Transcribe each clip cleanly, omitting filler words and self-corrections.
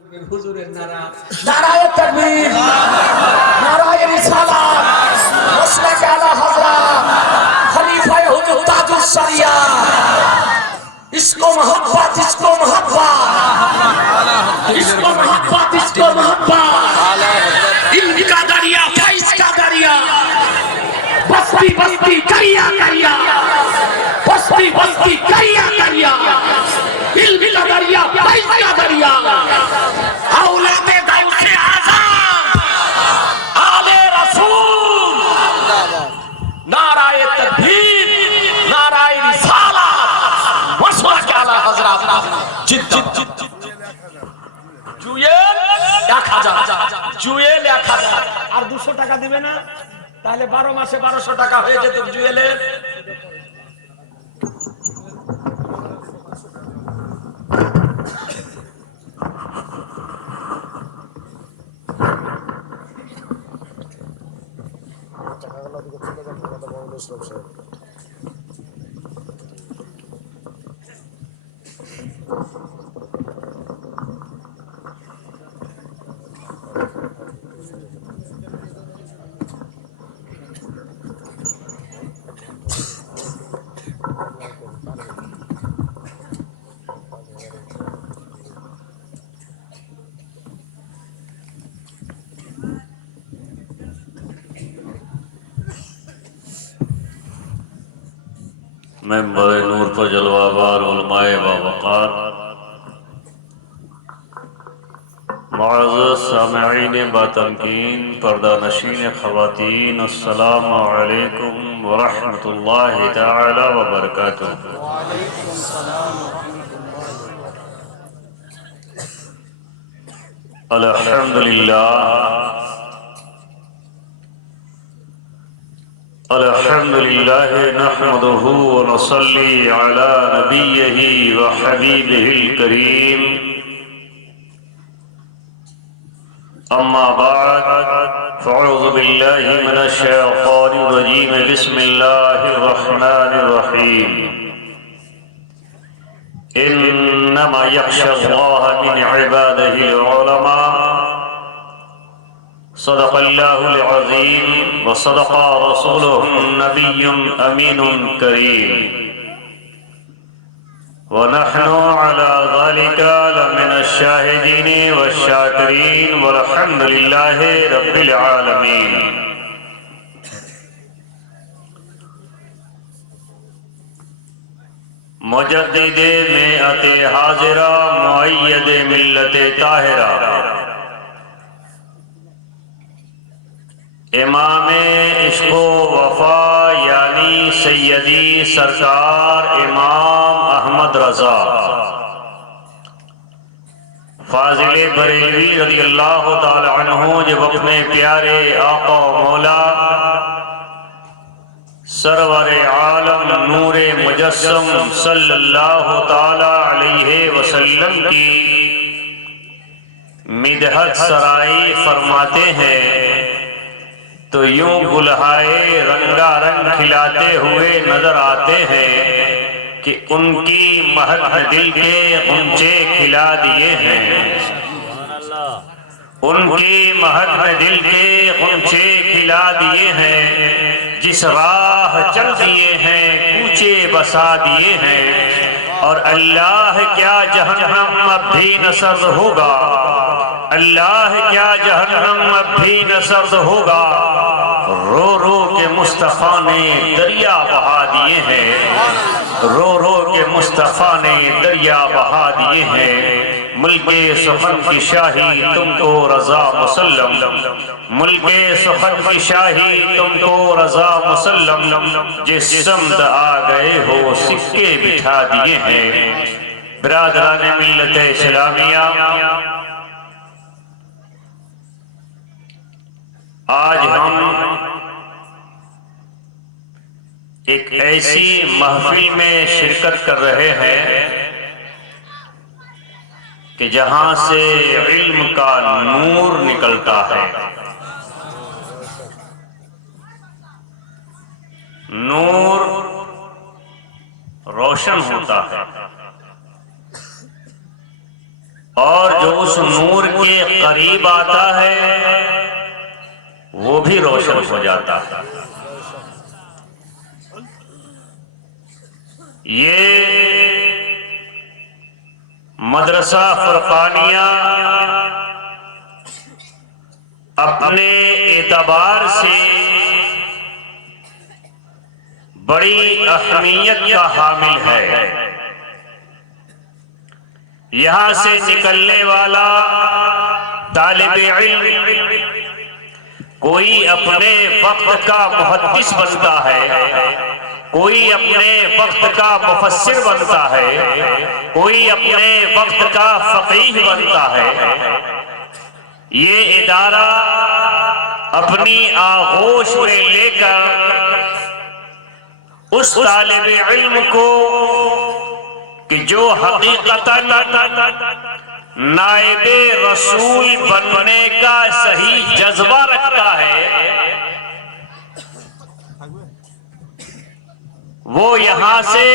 হুজুরের নারা, নারায়ে তাকবীর, নারায়ে রিসালাত, মাসলাকে আলা হযরত খলিফায়ে হুজুর তাজুস শরিয়া। इसको मोहब्बत, इसको मोहब्बत, इसको मोहब्बत, इसको मोहब्बत। इल्म का दरिया, फैज़ का दरिया, बस्ती बस्ती करिया करिया, बस्ती बस्ती करिया करिया। इल्म का दरिया, फैज़ का दरिया, औलादे गौसे आज़म, आले रसूल, नाराए तकबीर, नाराए रिसालत, मसवाके आला हज़रत। जिद्दा জুয়েল 1000, জুয়েল 1000 আর 200 টাকা দিবে না, তাহলে 12 মাসে 1200 টাকা হয়ে যেত জুয়েলের। मेंबर नूर पर जलवाबार उलमाए बावकार मुअज़्ज़ज़ सामिईन बातमकीन पर्दा नशीन ख़वातीन अस्सलामु अलैकुम व रहमतुल्लाहि तआला व बरकातुहू। अल्हम्दुलिल्लाह अल्हम्दुलिल्लाह नहमदुहू व नसल्ली अला नबिय्यिही व हबीबिहिल करीम। अम्मा बाद फ़अऊज़ु बिल्लाहि मिनश शैतानिर रजीम। बिस्मिल्लाहिर रहमानिर रहीम। इन्नमा यख्शल्लाह मिन इबादिहिल उलमा। सदक़ल्लाहुल अज़ीम व सदक़ रसूलुहुन नबियुल अमीनुल करीम। व नहनु अला ज़ालिका लमिनश शाहिदीन वश्शाकिरीन वल्हम्दुलिल्लाहि रब्बिल आलमीन। मुजद्दिदे मिअते हाज़िरा मुअय्यदे मिल्लते ताहिरा इमामे इश्क़ो वफ़ा यानी सैयदी सरकार इमाम अहमद रज़ा फ़ाज़िले बरेलवी रज़ियल्लाहु ताला अन्हु जब अपने प्यारे आका मौला सरवरे आलम नूरे मुजस्सम सल्लल्लाहु ताला अलैहि वसल्लम की मिदहत सराई फरमाते हैं तो यूं गुलहाए रंगारंग खिलाते हुए नजर आते हैं कि उनकी महक ने दिल के गुंचे खिला दिए हैं। उनकी महक ने दिल के गुंचे खिला दिए हैं। जिस राह चल दिए हैं कूचे बसा दिए हैं। और अल्लाह क्या जहन्नम अब भी न सर्द होगा, अल्लाह क्या जहन्नम अब भी न सर्द होगा। रो रो के मुस्तफ़ा ने दरिया बहा दिए हैं। रो रो के मुस्तफ़ा ने दरिया बहा दिए हैं। मुल्के सुखन की शाही तुमको रज़ा मुसल्लम, मुल्के सुखन की शाही तुमको रज़ा मुसल्लम। जिस समत आ गए हो सिक्के बिठा दिए हैं। बिरादरान मिल्लत इस्लामिया, आज हम एक ऐसी महफिल में शिरकत कर रहे हैं कि जहां से इल्म का नूर निकलता है। नूर रोशन होता है और जो उस नूर के करीब आता है वो भी रोशन हो जाता है। ये मदरसा फुरकानिया अपने एतबार से बड़ी अहमियत का हामिल है। यहां से निकलने वाला तालिबे इल्म कोई अपने वक्त का मुहद्दिस बनता है, कोई अपने वक्त का मुफस्सिर बनता है, कोई अपने वक्त का फकीह बनता है। ये इदारा अपनी आगोश में लेकर उस तालिबे इल्म को कि जो हकीकतन नाइबे रसूल बनने का सही जज्बा रखता है, वो यहां से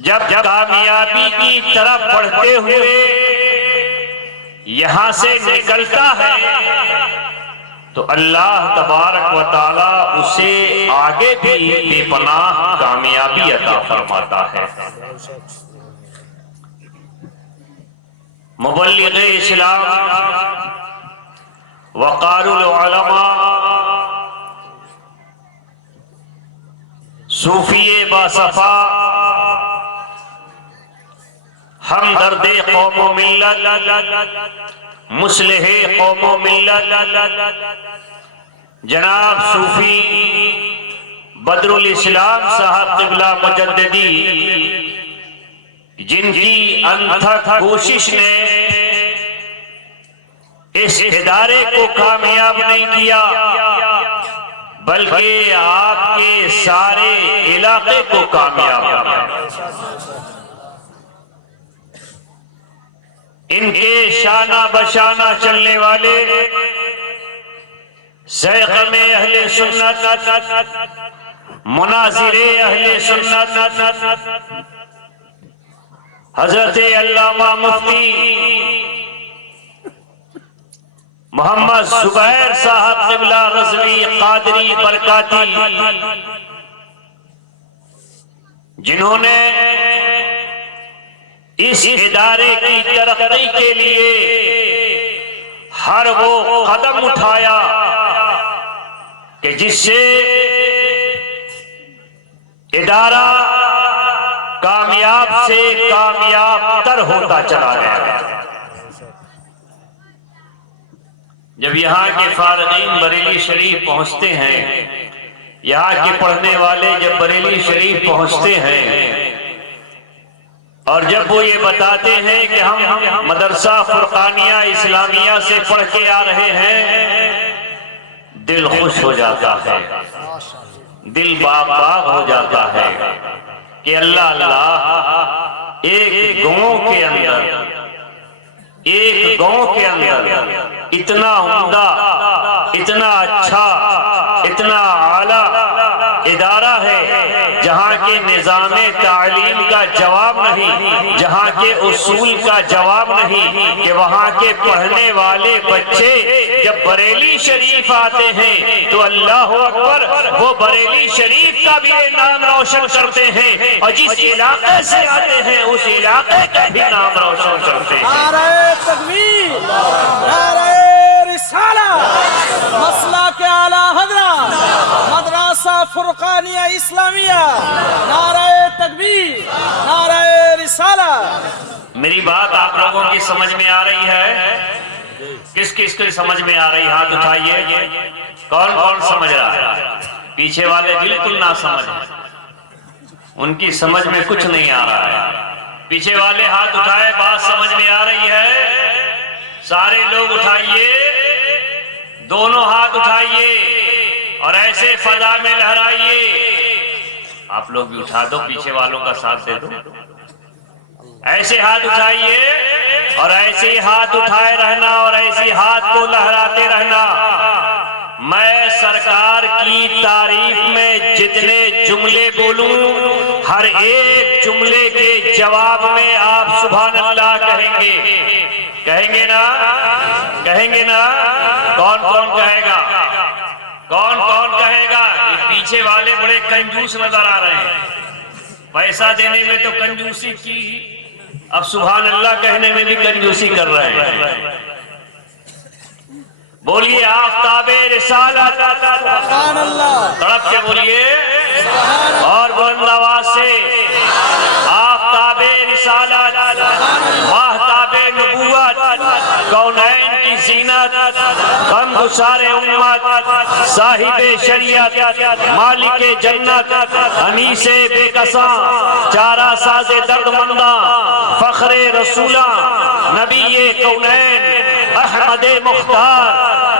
जब कामयाबी की तरफ बढ़ते हुए यहां से निकलता है तो अल्लाह तबारक व तआला उसे आगे भी बेपनाह कामयाबी अता फरमाता है। मुबल्लिग़े इस्लाम वक़ारुल उलमा सूफिये बासफा हमदर्दे कौम व मिल्लत मुस्लिहे कौम व मिल्लत जनाब सूफी बदरुल इस्लाम साहब क़िबला मुजद्दिदी, जिनकी अनथक कोशिश ने इस इदारे को कामयाब नहीं किया बल्कि आपके सारे इलाके को कामयाब किया। इनके शाना बशाना चलने वाले शेख में अहले सुन्नत, मुनाजिरे अहले सुन्नत हजरत अल्लामा मुफ्ती मोहम्मद जुबैर साहब क़िबला रज़वी क़ादरी बरकाती, जिन्होंने इस इदारे की तरक्की के लिए हर वो कदम उठाया कि जिससे इदारा कामयाब से कामयाब तर होता चला गया। जब यहाँ के फारगीन बरेली शरीफ पहुंचते हैं, यहाँ के पढ़ने वाले जब बरेली शरीफ पहुंचते हैं और जब वो ये बताते हैं कि हम मदरसा फुरकानिया इस्लामिया से पढ़ के आ रहे हैं, दिल खुश हो जाता है, दिल बाग बाग हो जाता है कि अल्लाह अल्लाह एक गांव के अंदर इतना उम्दा, इतना अच्छा, इतना आला इदारा है जहाँ के निज़ामे तालीम का जवाब नहीं, जहाँ के उसूल का जवाब नहीं, कि वहाँ के पढ़ने वाले बच्चे जब बरेली शरीफ आते हैं तो अल्लाह अकबर, वो बरेली शरीफ का भी नाम रोशन करते हैं और जिस इलाके से आते हैं उस इलाके का भी नाम रोशन करते हैं। नारे तकबीर, नारे रिसाला, मसला के आला हज़रत मदरसा फुरकानिया इस्लामिया, नारे तकबीर, नारे रिसाला। मेरी बात आप लोगों की समझ में आ रही है? किस किस की समझ में आ रही? हाथ उठाइए। कौन कौन समझ रहा है? पीछे वाले बिल्कुल ना समझ, उनकी समझ में कुछ नहीं आ रहा है। पीछे वाले हाथ उठाए, बात समझ में आ रही है? सारे लोग उठाइए, दोनों हाथ उठाइए और ऐसे फजा में लहराइए। आप लोग भी उठा दो, पीछे वालों का साथ दे दो। ऐसे हाथ उठाइए और ऐसे हाथ उठाए रहना और ऐसे हाथ को लहराते रहना। मैं सरकार की तारीफ में जितने जुमले बोलूं, हर एक जुमले के जवाब में आप सुभान अल्लाह कहेंगे। कहेंगे ना? कहेंगे ना? कौन कौन कहेगा? कौन कौन कहेगा? ये पीछे वाले बड़े कंजूस नजर आ रहे हैं। पैसा देने में तो कंजूसी की, अब सुभान अल्लाह कहने में भी कंजूसी कर रहे हैं। बोलिए आफ्ताबे रिसालत, सुभान अल्लाह, तड़प के बोलिए और बुलंद आवाज से आफ्ताबे रिसालत, महताबे नबुवत, कौनैन की जीनत, गमगुसारे उम्मत, साहिबे शरीयत, मालिके जन्नत, अनीसे बेकसा, चारा साजे दर्दमंदा, फखरे रसूला, नबी कौनैन, अहमदे मुख्तार,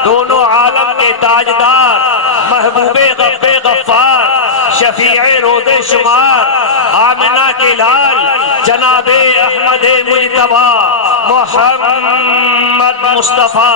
दोनों आलम के ताजदार, महबूबे गब्बे गफ्फार, शफीए रोदे शुमार, आमिना के लाल, जनाबे अहमदे मुजतबा, मोहम्मद मुस्तफा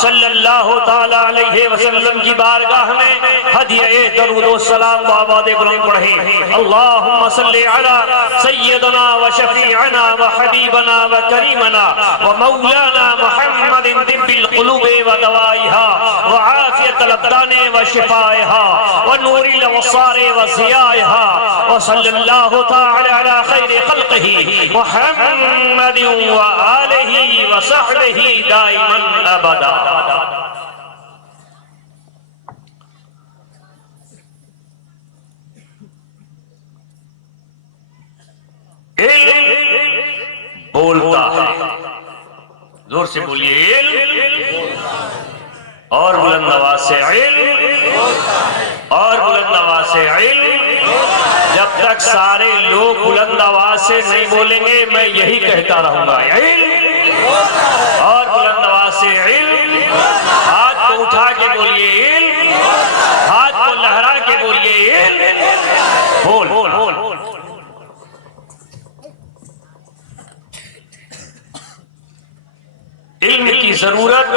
सल्लल्लाहु ताला अलैहि वसल्लम की बारगाह में हदिये दरूद व सलाम बाबादे बुलंद पढ़े। अल्लाहुम्मा सल्ली अला सय्यदना व शफीअना व हबीबना व करीमना व मौलाना मुहम्मदिन तिब्बिल क़ुलूबि व दवाइहा व आफियतल अब्दानि व शिफाइहा व नूरिल अबसारि व ज़ियाइहा व सल्लल्लाहु ताला अला खैरि खल्क़िही मुहम्मदिन व आलिही व सहबिही दाइमन अबदा। बोलता है, जोर से बोलिए और बुलंद आवाज से और बुलंद आवाज से जब तक सारे लोग बुलंद आवाज से नहीं बोलेंगे मैं यही कहता रहूंगा और बुलंद आवाज से हाथ को उठा के बोलिए, हाथ को लहरा के बोलिए, बोल बोल बोल। इल्म की जरूरत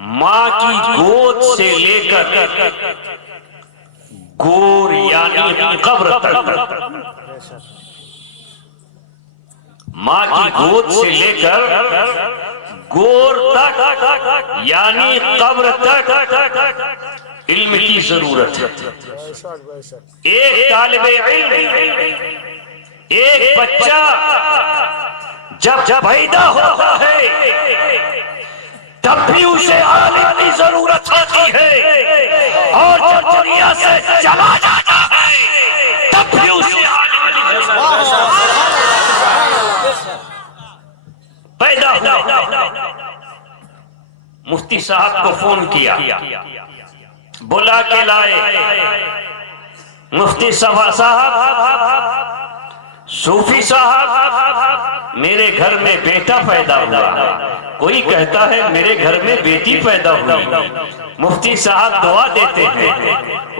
माँ की गोद से लेकर गोर यानी कब्र तक, माँ की गोद से लेकर गोर तक यानी कब्र तक इल्म की जरूरत है। एक तालिबे इल्म, एक बच्चा जब पैदा होता है तब भी उसे आलिम की जरूरत होती है और जब दुनिया से चला जाता है तब भी उसे आलिम की जरूरत है। पैदा हुआ, मुफ्ती साहब को फोन किया, बुला के लाए। मुफ्ती साहब, सूफी साहब, मेरे घर में बेटा पैदा हुआ। कोई कहता है मेरे घर में बेटी पैदा हुई। मुफ्ती साहब दुआ देते हैं,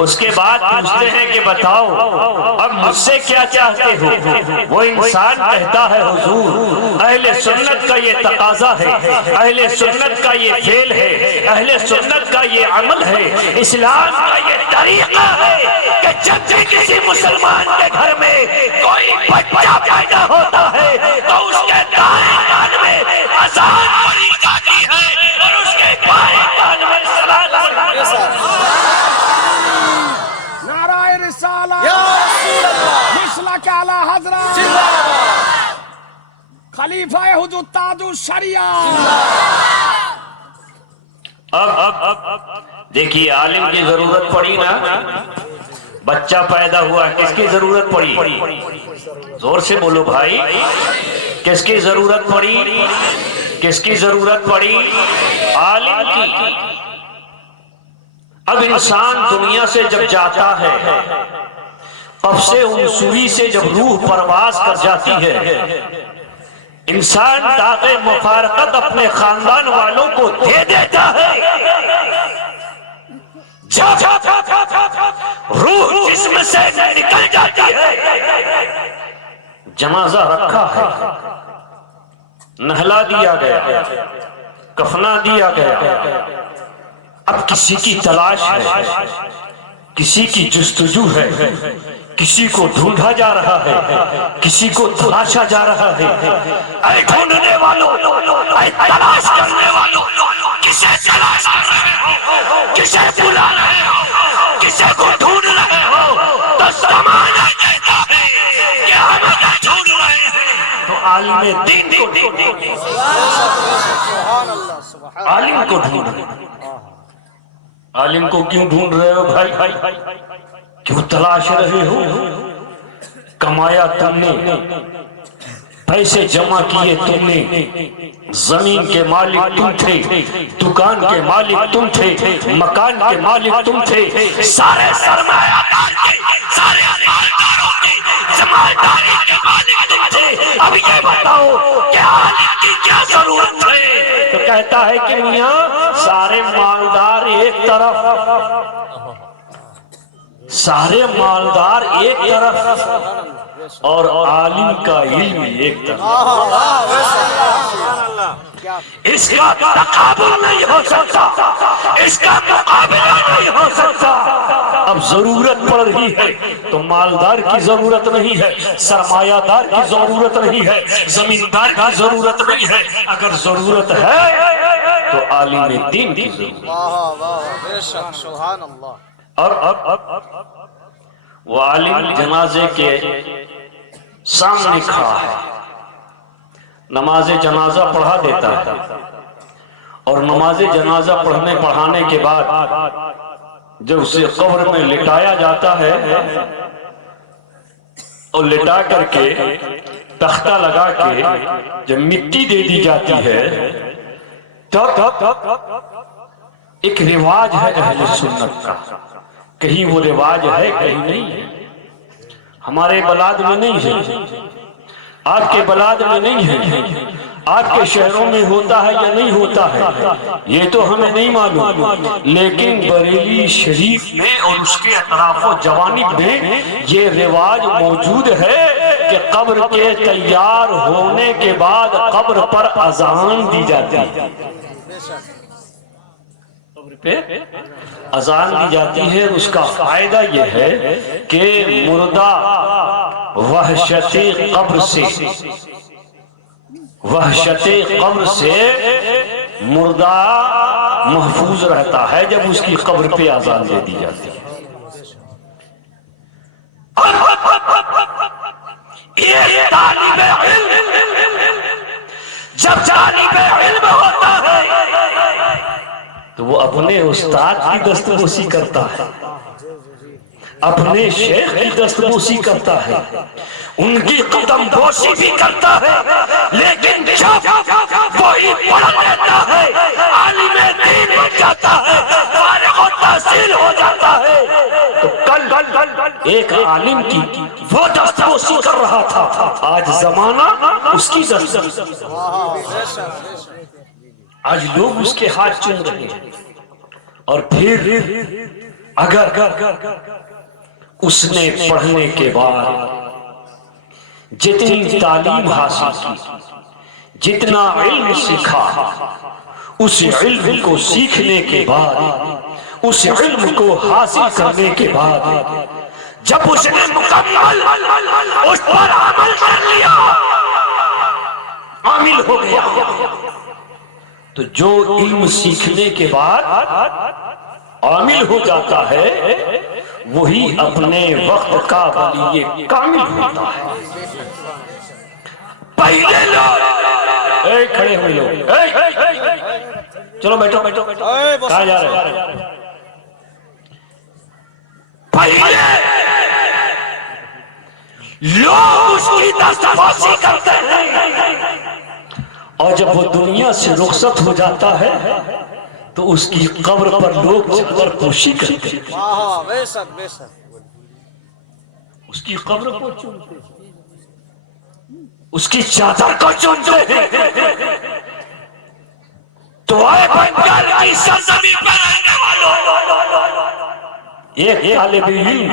उसके बाद पूछते हैं कि बताओ अब मुझसे क्या चाहते हो। वो इंसान कहता है हुजूर अहले सुन्नत का ये तकाजा है, अहले सुन्नत का ये फेल है, अहले सुन्नत का ये अमल है, इस्लाम का ये तरीका है कि जब भी किसी मुसलमान के घर में कोई बच्चा पैदा होता है तो उसके दाएं कान में अज़ान पढ़ी जाती है और उसके बाएं कान में सलात पढ़ी जाती है। नाराए रिसालत या रसूल अल्लाह, मिसलक आला हज़रत जिंदाबाद, खलीफा हुजूर ताजुश शरिया। अब देखिए आलिम की जरूरत पड़ी ना, बच्चा पैदा हुआ, किसकी जरूरत पड़ी? जोर से बोलो भाई, किसकी जरूरत पड़ी? किसकी जरूरत पड़ी? आलिम की। अब इंसान दुनिया से जब जाता है, तब से उन सूरी से जब रूह परवाज कर जाती है, इंसान दागे मुफारकत अपने खानदान वालों को दे देता है। रूह जिस्म से निकल जाती है, जनाजा रखा है, नहला दिया गया, कफना दिया गया, अब किसी की तलाश है, किसी की जुस्तजू है, किसी को ढूंढा जा रहा है, किसी को तलाशा जा रहा है। ऐ ढूंढने वालों, ऐ तलाश करने वालों, किसे तलाश कर रहे हो, किसे बुला रहे हो, किसे को ढूंढ रहे हो? तो ज़माना कहता है कि हम ढूंढ रहे हैं तो आलिम दीन को ढूंढेंगे, आलिम को ढूंढ रहे हैं। आलिम को क्यों ढूंढ रहे हो भाई? क्यों तलाश रहे हो? कमाया तुमने, पैसे जमा किए तुमने, जमीन के मालिक तुम थे, दुकान के मालिक तुम थे, मकान के मालिक तुम थे, सारे सरमायादार के, सारे मालदारों के, जमादारी के मालिक तुम थे। अब ये बताओ कि आलिम की क्या जरूरत है? तो कहता है कि मियां सारे मालदार एक तरफ, सारे मालदार एक तरफ और आलिम का इल्म एक तरफ। इसका तकाबुल नहीं हो सकता, इसका मुकाबला नहीं हो सकता। अब जरूरत पड़ रही है तो मालदार की जरूरत नहीं है, सरमायादार की जरूरत नहीं है, जमींदार की जरूरत नहीं है। अगर जरूरत है तो आलिम दीन की जरूरत। और वो आलिम जनाजे के सामने खड़ा है, नमाज जनाजा पढ़ा देता है और नमाज जनाजा पढ़ाने के बाद जब उसे कब्र में लिटाया जाता है और लिटा करके तख्ता लगा के जब मिट्टी दे दी जाती है तब एक रिवाज है अहले सुन्नत का। कहीं वो रिवाज है, कहीं नहीं है। हमारे बलाद में नहीं है, आपके बलाद में नहीं है, आपके शहरों में होता है या नहीं होता है ये तो हमें नहीं मालूम, लेकिन बरेली शरीफ में और उसके अतराफो जवानिब में ये रिवाज मौजूद है कि कब्र के तैयार होने के बाद कब्र पर अजान दी जाती है। पे अजान दी जाती है। उसका फायदा यह है कि मुर्दा वहशते कब्र से, वहशते कब्र से मुर्दा महफूज रहता है जब उसकी कब्र पे अजान दे दी जाती है। ये तालिब इल्म, जब तालिब इल्म होता है तो वो अपने उस्ताद की दस्तबोसी करता है, अपने शेख की दस्तबोसी करता है, उनकी कदम बोसी भी करता है। लेकिन जब वही पढ़ लेता है, आलिम दीन बन जाता है, फारिग तहसील हो जाता है, तो कल एक आलिम की वो दस्तबोसी कर रहा था, आज जमाना उसकी दस्तबोसी। आज लोग उसके हाथ चूम रहे हैं। और फिर अगर उसने पढ़ने के बाद जितनी तालीम हासिल की, जितना इल्म सीखा, उस इल्म को सीखने के बाद, उस इल्म को हासिल करने के बाद जब उसने मुकम्मल उस पर अमल कर लिया, आमिल हो गया, तो जो इल्म सीखने के बाद आमिल हो जाता है वही अपने वक्त का वली कामिल होता है। पहले लोग खड़े हुए लोग, चलो बैठो बैठो बैठो, कहाँ जा रहे हैं? पहले लोग उसकी दस्तबोसी करते हैं और जब वो दुनिया से रुखसत हो जाता है तो उसकी कब्र पर लोग चादर पोशी करते हैं, उसकी कब्र को चूमते हैं, उसकी चादर को चूमते हैं। तो आए बंगाल की सरजमीन पर रहने वालों, एक तालिब इल्म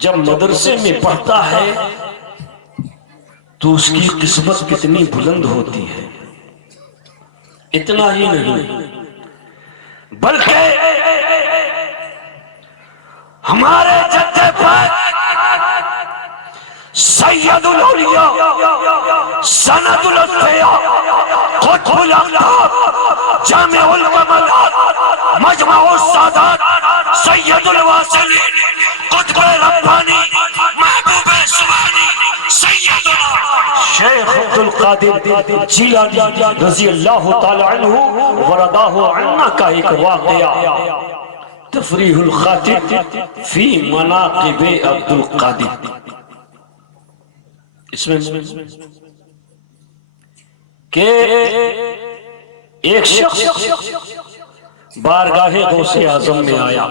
जब मदरसे में पढ़ता है तो उसकी किस्मत कितनी बुलंद होती है। इतना ही नहीं बल्कि हमारे जद्दे पाक सैयदुल औलिया सनदुल अत्तया कुतुबुल अक़ताब जामिउल कमालात मजमाउस सादात सैयदुल वासिलीन कुतुब रब्बानी महबूब सुभानी सैयदुना शेख अब्दुल कादिर जिलानी रज़ी अल्लाह ताला अन्हु वरदाहु अन्ना का एक वाक़या तफरीहुल खातिब फी मनाक़िब अब्दुल कादिर। इसमें के एक शख्स बारगाहे गौसे आजम में आया।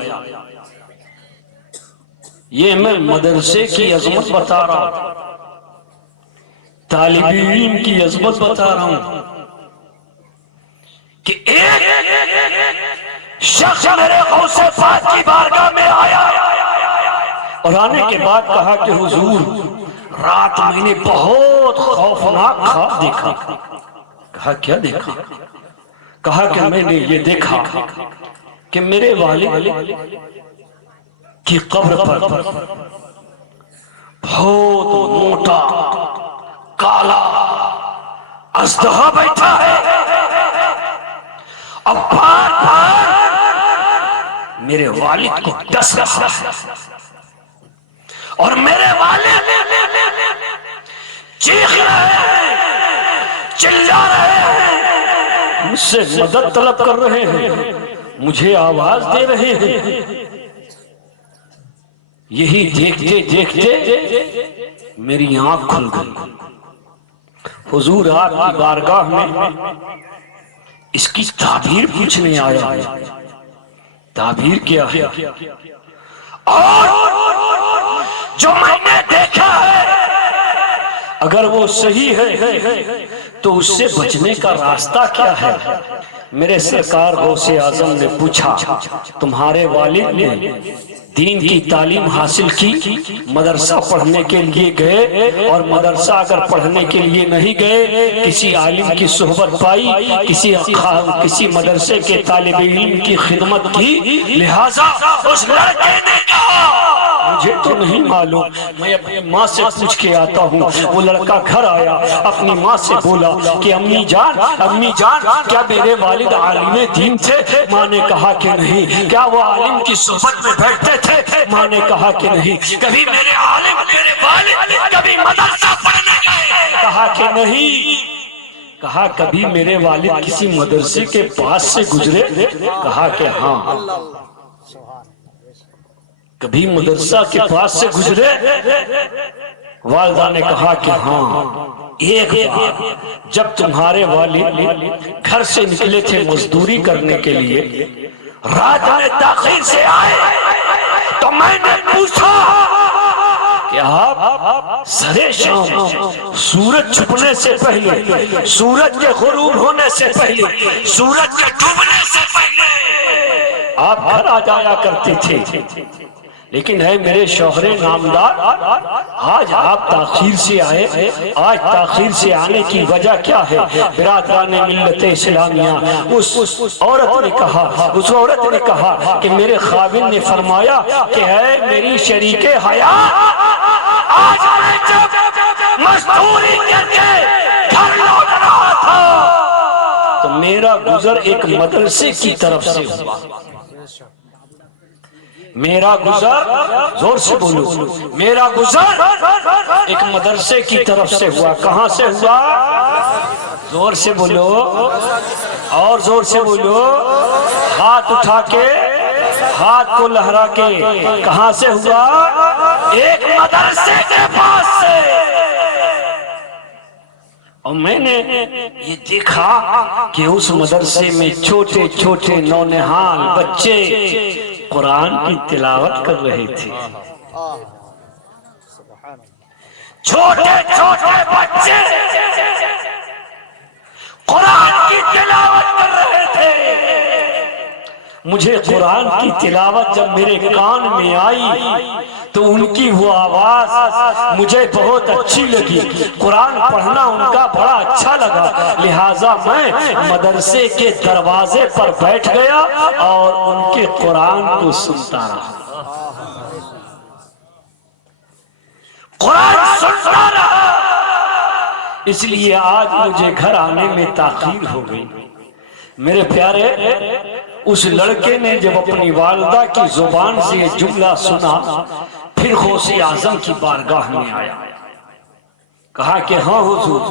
ये मैं मदरसे की अजमत बता रहा हूं, तालिब इल्म की अजमत बता रहा हूं कि एक शख्स मेरे गौसे पाक की बारगाह में आया और आने के बाद कहा कि हुजूर रात मैंने बहुत खौफनाक ख्वाब देखा। कहा क्या देखा? कहा कि मैंने ये देखा कि मेरे वालिद की कब्र पर बहुत मोटा काला अजदहा बैठा है और बार बार मेरे वालिद को डस रहा है और मेरे वालिद चीख रहे हैं, चिल्ला रहे हैं, मुझसे मदद तलब कर रहे हैं, मुझे आवाज दे रहे हैं। यही देखते देखते मेरी आंख खुल गई। हुजूर आपकी बारगाह में इसकी ताबीर पूछने आया है। ताबीर क्या है? और जो मैंने देखा है अगर वो सही है तो उससे बचने का रास्ता क्या है? मेरे सरकार गौसे आजम ने पूछा, तुम्हारे वालिद ने दीन की तालीम हासिल की, मदरसा पढ़ने के लिए गए और मदरसा अगर पढ़ने के लिए नहीं गए, किसी आलिम की सोहबत पाई, किसी मदरसे के तालिब इल्म की खिदमत की, लिहाजा उस लड़के ने कहा मुझे तो नहीं मालूम, मैं अपनी माँ से पूछ के आता हूँ। वो लड़का घर आया, अपनी माँ से बोला कि अम्मी जान क्या मेरे वालिद आलिम दीन थे? माँ ने कहा कि नहीं। क्या वो आलिम की सोहबत में बैठते थे? माँ ने कहा कि नहीं। कभी मेरे आलिम मेरे वालिद कभी मदरसा पढ़ने गए? कहा कि नहीं। कहा कभी मेरे वालिद किसी मदरसे के पास से गुजरे? कहा कि हाँ। कभी मदरसा के पास से गुजरे? वालिदा ने कहा कि हाँ। एक बार जब तुम्हारे वालिद घर से निकले थे मजदूरी करने के लिए, रात में ताखीर से आए तो मैंने पूछा कि आप सरे शाम सूरज छुपने से पहले, सूरज के गुरूब होने से पहले, सूरज के डूबने से पहले आप घर आ जाया करते थे, लेकिन है मेरे शौहरे नामदार, आज आप ताखीर से आए। आज ताखीर से आने की वजह क्या है? बिरादरान मिल्लत इस्लामिया उस औरत ने कहा कि मेरे खाविन ने फरमाया कि है मेरी शरीके हया, आज मैं जब मजदूरी करके घर लौट रहा था तो मेरा गुजर एक मदरसे की तरफ से हुआ। मेरा गुजर, जोर से बोलो, मेरा गुजर एक मदरसे की तरफ से हुआ। कहां से हुआ? जोर से बोलो और जोर से बोलो, हाथ उठा के, हाथ को लहरा के। कहां से हुआ? एक मदरसे के पास से। और मैंने ये देखा कि उस मदरसे में छोटे छोटे नौनिहाल बच्चे कुरान की तिलावत कर रहे थे। छोटे छोटे बच्चे कुरान की तिलावत कर रहे थे। मुझे कुरान की तिलावत जब मेरे कान में आई तो उनकी वो आवाज मुझे बहुत अच्छी लगी। कुरान पढ़ना उनका बड़ा अच्छा लगा, लिहाजा मैं मदरसे के दरवाजे पर बैठ गया और उनके कुरान को सुनता रहा। कुरान सुनता रहा, इसलिए आज मुझे घर आने में ताखीर हो गई। मेरे प्यारे, उस लड़के ने जब अपनी वालिदा की जुबान से ये जुमला सुना, फिर गौसे आजम की बारगाह में आया, कहा कि हाँ हुजूर,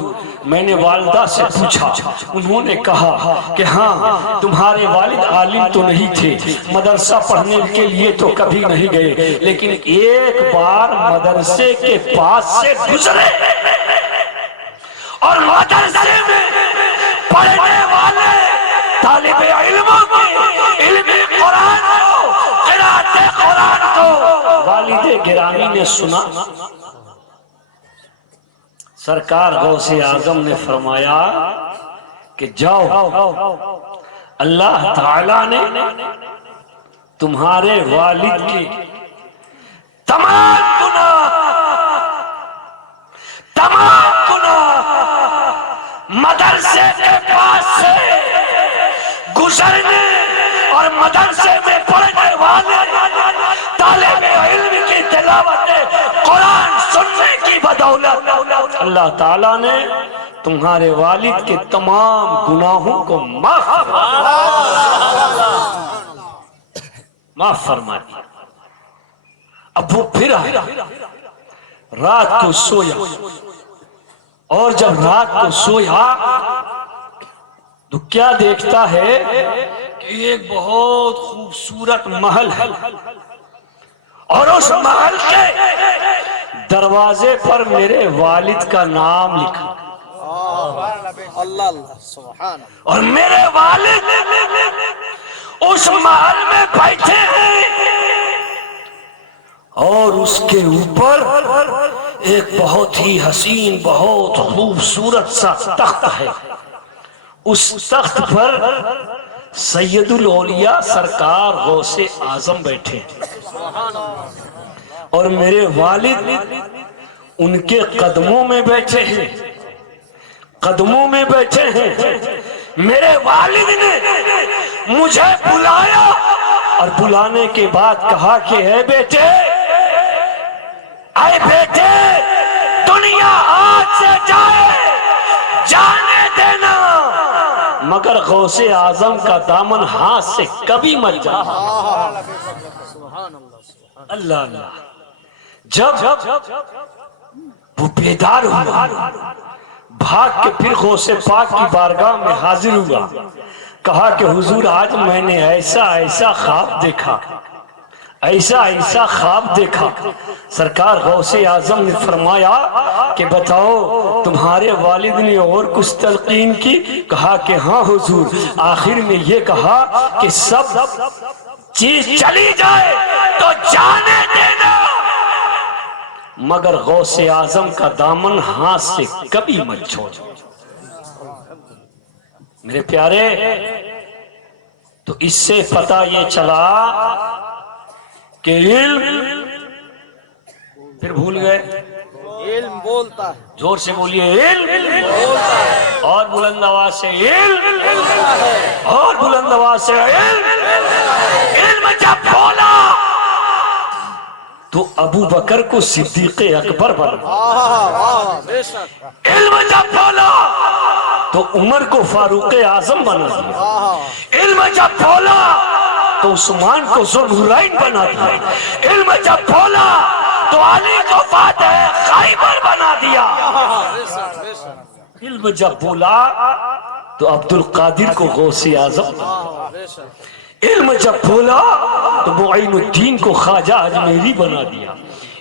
मैंने वालिदा से पूछा, उन्होंने कहा कि हाँ तुम्हारे वालिद आलिम तो नहीं थे, मदरसा पढ़ने के लिए तो कभी नहीं गए, लेकिन एक बार मदरसे के पास से गुजरे और मदरसे में पढ़ने वाले तालिब इल्मों की इल्मी कुरान को, क़िराअत कुरान को वालिद गिरामी ने सुना। सरकार गौसे आजम ने फरमाया कि जाओ, अल्लाह ताला ने तुम्हारे वालिद के तमाम गुनाह मदरसे के पास से गुजरने और मदरसे में पढ़ने वाले तालिब इल्म की तिलावत कुरान सुनने की बदौलत अल्लाह ताला ने तुम्हारे वालिद के तमाम गुनाहों को माफ फरमा दिया। अब वो फिर आया, रात को सोया, और जब रात को सोया तो क्या देखता है कि एक बहुत खूबसूरत महल है, और उस महल के दरवाजे पर मेरे वालिद का नाम लिखा, अल्लाह सुभान, और मेरे वालिद उस महल में बैठे हैं, और उसके ऊपर एक बहुत ही हसीन, बहुत खूबसूरत सा तख्त है। उस तख्त पर सैयदुल औलिया सरकार गौसे आजम बैठे, और मेरे वालिद उनके कदमों में बैठे हैं, कदमों में बैठे हैं। मेरे वालिद ने मुझे बुलाया, और बुलाने के बाद कहा कि है बेटे, आए बेटे, दुनिया आज से जाने देना, मगर गौसे आजम का दामन हाथ से कभी मत जाना। अल्लाह अल्लाह। जब वो बेदार हुआ, भाग के फिर गौसे पाक की बारगाह में हाजिर हुआ, कहा कि हुजूर, आज मैंने ऐसा ऐसा ख्वाब देखा, ऐसा ऐसा ख्वाब देखा। सरकार गौसे आजम ने फरमाया कि बताओ तुम्हारे वालिद ने और कुछ तलकीन की? कहा कि हाँ हुजूर, आखिर में ये कहा कि सब चीज चली जाए तो जाने देना, मगर गौसे आजम का दामन हाथ से कभी मत छोड़ो। मेरे प्यारे, तो इससे पता ये चला कि इल्म, फिर भूल गए, इल्म बोलता है, जोर से बोलिए इल्म बोलता है, और बुलंद आवाज से इल्म बोलता है, और बुलंद आवाज से इल्म जब बोला तो अबू बकर को सिद्दीक़े अकबर बना, इल्म जब बोला तो उमर को फारूक़े आज़म बना दिया, इल्म जब बोला तो उस्मान को ज़ुल्नुरैन बना दिया, इल्म जब बोला तो अली को फातिह खैबर बना दिया, इल्म जब बोला तो अब्दुल कादिर को गौसे आज़म, इल्म जब बोला तो मुईनुद्दीन को ख्वाजा अजमेरी बना दिया,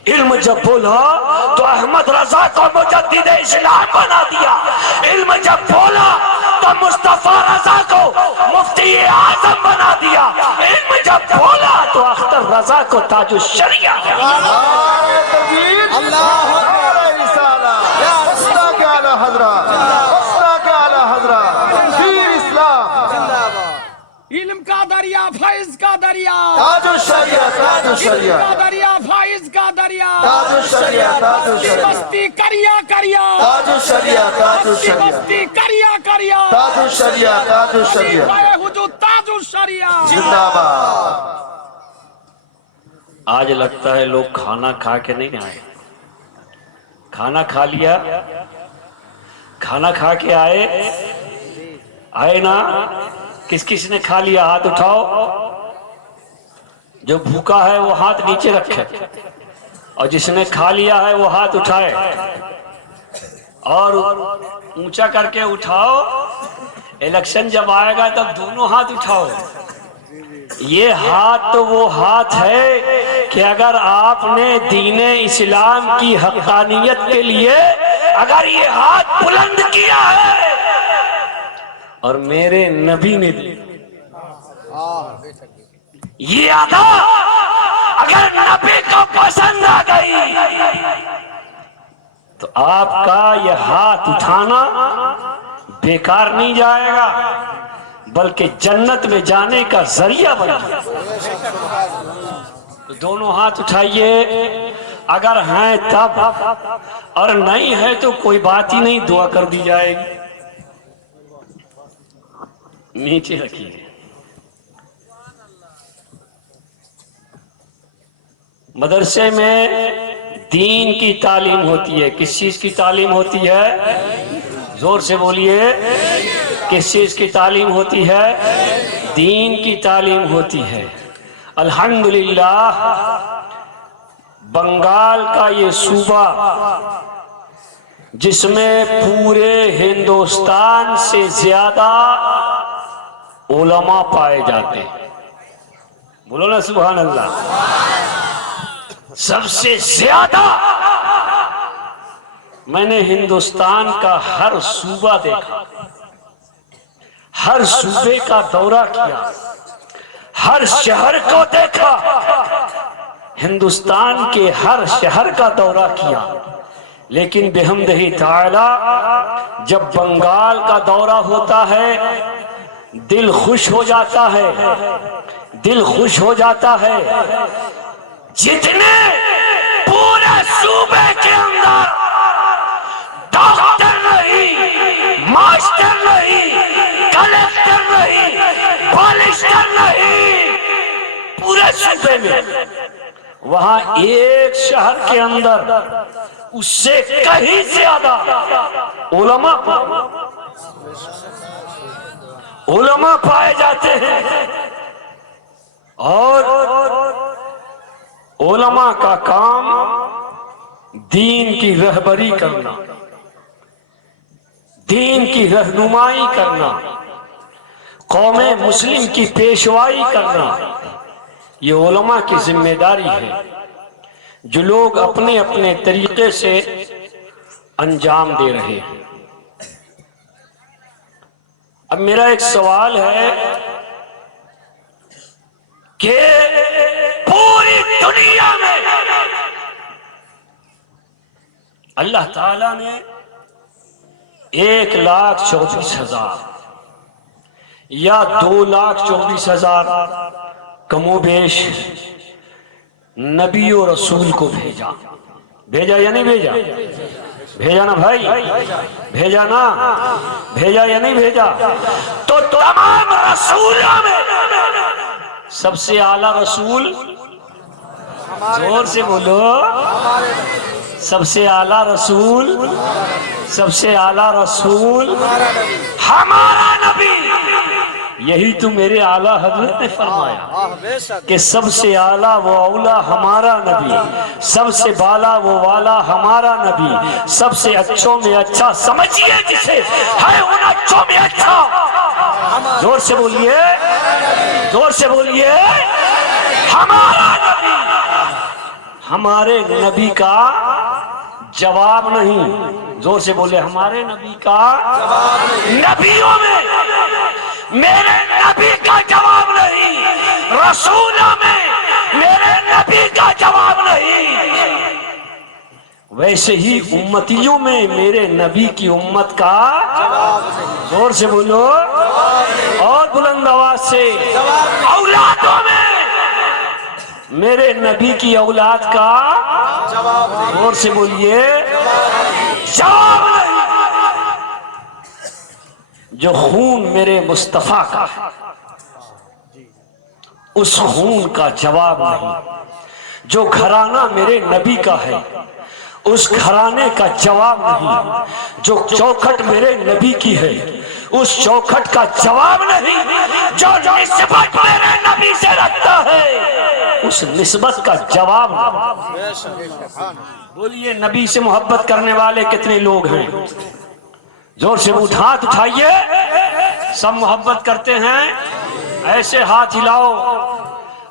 इल्म जब बोला तो अहमद रजा को मुजद्दिद इस्लाम बना दिया, इल्म जब बोला तो मुस्तफा रजा को मुफ्ती आजम बना दिया, इल्म जब बोला तो अख्तर रजा को ताजुश शरिया। इल्म का दरिया, फैज का दरिया, ताजुश शरिया, ताजुश शरिया, का दरिया, फैज का दरिया, ताजुश शरिया, ताजुश शरिया, मस्ती करिया करिया, ताजुश शरिया, ताजुश शरिया, मस्ती करिया करिया, ताजुश शरिया, ताजुश शरिया, हुजूर ताजुश शरिया जिंदाबाद। आज लगता है लोग खाना खा के नहीं आए, खाना खा लिया, खाना खा के आए ना, किस किस ने खा लिया हाथ उठाओ। जो भूखा है वो हाथ नीचे रखे और जिसने खा लिया है वो हाथ उठाए और ऊंचा करके उठाओ। इलेक्शन जब आएगा तब दोनों हाथ उठाओ। ये हाथ तो वो हाथ है कि अगर आपने दीने इस्लाम की हक़ानियत के लिए अगर ये हाथ बुलंद किया है और मेरे नबी ने ये अदा अगर नबी को पसंद आ गई तो आपका ये हाथ उठाना बेकार नहीं जाएगा, बल्कि जन्नत में जाने का जरिया बन जाएगा। तो दोनों हाथ उठाइए, अगर हैं तब, और नहीं है तो कोई बात ही नहीं, दुआ कर दी जाएगी। नीचे रखिए। मदरसे में दीन की तालीम होती है। किस चीज की तालीम होती है? जोर से बोलिए। किस चीज की तालीम होती है? दीन की तालीम होती है। अल्हम्दुलिल्लाह बंगाल का ये सूबा जिसमें पूरे हिंदुस्तान से ज्यादा उलमा पाए जाते हैं, बोलो ना सुभान अल्लाह। सबसे ज्यादा मैंने हिंदुस्तान का हर सूबा देखा, हर सूबे का दौरा किया, हर शहर को देखा, हिंदुस्तान के हर शहर का दौरा किया। लेकिन बिहम्दिही ताला जब बंगाल का दौरा होता है दिल खुश हो जाता है, दिल खुश हो जाता है। जितने पूरे सूबे के अंदर डॉक्टर नहीं, मास्टर नहीं, कलेक्टर नहीं, पॉलिस्टर नहीं, पूरे सूबे में, वहां एक शहर के अंदर उससे कहीं ज्यादा उलमा पाए जाते हैं। और उलमा का काम दीन की रहबरी करना, दीन की रहनुमाई करना, कौमे मुस्लिम की पेशवाई करना, ये उलमा की जिम्मेदारी है, जो लोग अपने अपने तरीके से अंजाम दे रहे हैं। अब मेरा एक सवाल है कि पूरी दुनिया में अल्लाह ताला ने 1,24,000 या 2,24,000 कमोबेश नबी और रसूल को भेजा। भेजा या नहीं भेजा? भेजा ना भाई, भेजा ना, भेजा या नहीं भेजा? तो तमाम रसूलों में सबसे आला रसूल, जोर से बोलो, सबसे आला रसूल, सबसे आला रसूल हमारा नबी। यही तो मेरे आला हजरत ने फरमाया कि सबसे आला वो औला हमारा नबी, सबसे बाला वो वाला हमारा नबी, सबसे अच्छों में अच्छा समझिए जिसे है उन अच्छों में अच्छा। जोर से बोलिए, जोर से बोलिए, हमारा नबी। हमारे नबी का जवाब नहीं, जोर से बोले, हमारे नबी का नबियों में मेरे नबी का जवाब नहीं, रसूलों में मेरे नबी का जवाब नहीं। वैसे ही उम्मतियों में मेरे नबी की उम्मत का, जोर से बोलो और बुलंद आवाज से, औलादों में मेरे नबी की औलाद का, जोर से बोलिए, जवाब नहीं। जो खून मेरे मुस्तफा का है उस खून का जवाब नहीं, जो घराना मेरे नबी का है उस घराने का जवाब नहीं। जो चौखट मेरे नबी की है उस चौखट का जवाब नहीं। जो निस्बत मेरे नबी से रखता है उस निस्बत का जवाब नहीं। बोलिए नबी से मोहब्बत करने वाले कितने लोग हैं? जोर से हाथ उठाइए। सब मोहब्बत करते हैं? ऐसे हाथ हिलाओ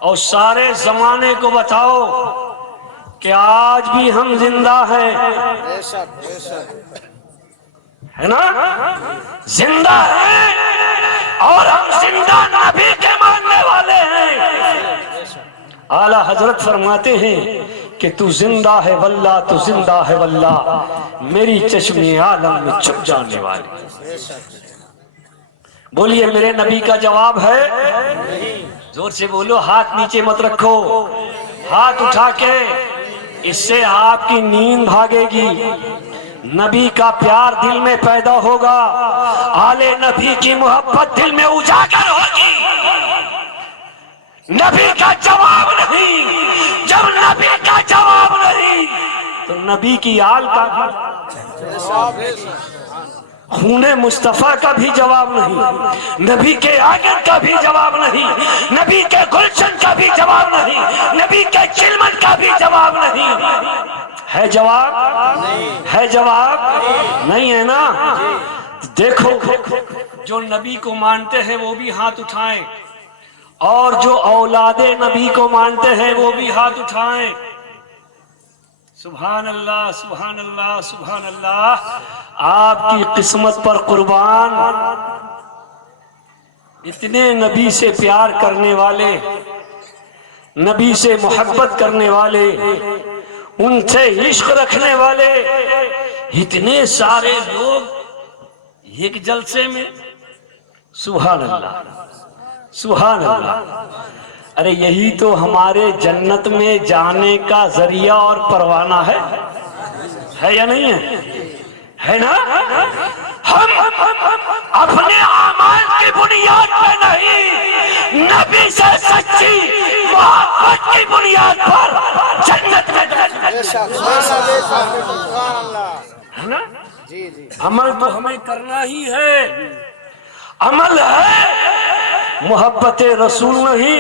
और सारे जमाने को बताओ कि आज भी हम जिंदा हैं, है ना? जिंदा हैं और हम जिंदा नबी के मानने वाले हैं। आला हजरत फरमाते हैं कि तू जिंदा है वल्लाह, तू जिंदा है वल्लाह, मेरी चश्मे आलम में छुप जाने वाली। बोलिए मेरे नबी का जवाब है? जोर से बोलो। हाथ नीचे मत रखो, हाथ उठा के। इससे आपकी नींद भागेगी, नबी का प्यार दिल में पैदा होगा, आले नबी की मोहब्बत दिल में उजागर होगी। नबी का जवाब नहीं। जब नबी का जवाब नहीं तो नबी की आल का, खूने मुस्तफा का भी जवाब नहीं, नबी के आगे का भी जवाब नहीं, नबी के गुलशन का भी जवाब नहीं, नबी के चिलमन का भी जवाब नहीं। है जवाब? है जवाब? नहीं है ना? देखो, जो नबी को मानते हैं वो भी हाथ उठाएं और जो औलादे नबी को मानते हैं वो भी हाथ उठाएं। सुभान अल्लाह, सुभान अल्लाह, सुभान अल्लाह। आपकी किस्मत पर कुर्बान। इतने नबी से प्यार करने वाले, नबी से मोहब्बत करने वाले, उनसे इश्क रखने वाले इतने सारे लोग एक जलसे में। सुभान अल्लाह, सुभान अल्लाह। अरे यही तो हमारे जन्नत में जाने का जरिया और परवाना है या नहीं है? है ना? हम अपने आमाल की बुनियाद पे नहीं, नबी से सच्ची मोहब्बत की बुनियाद पर जन्नत में है ना? अमल तो हमें करना ही है। अमल है, मोहब्बत रसूल नहीं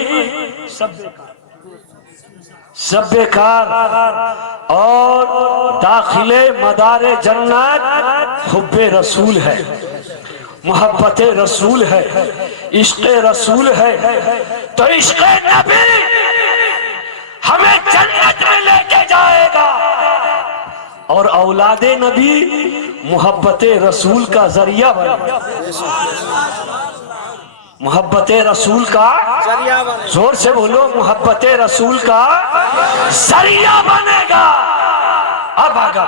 सब बेकार। और दाखिले मदारे जन्नत हुब्बे रसूल है, मोहब्बत रसूल है, इश्क़ रसूल है। तो इश्क़ नबी हमें जन्नत में लेके जाएगा और औलादे नबी मोहब्बत रसूल का जरिया बनेगा। मोहब्बत रसूल का जरिया बनेगा। जोर से बोलो, मोहब्बत रसूल का जरिया बनेगा। अब अगर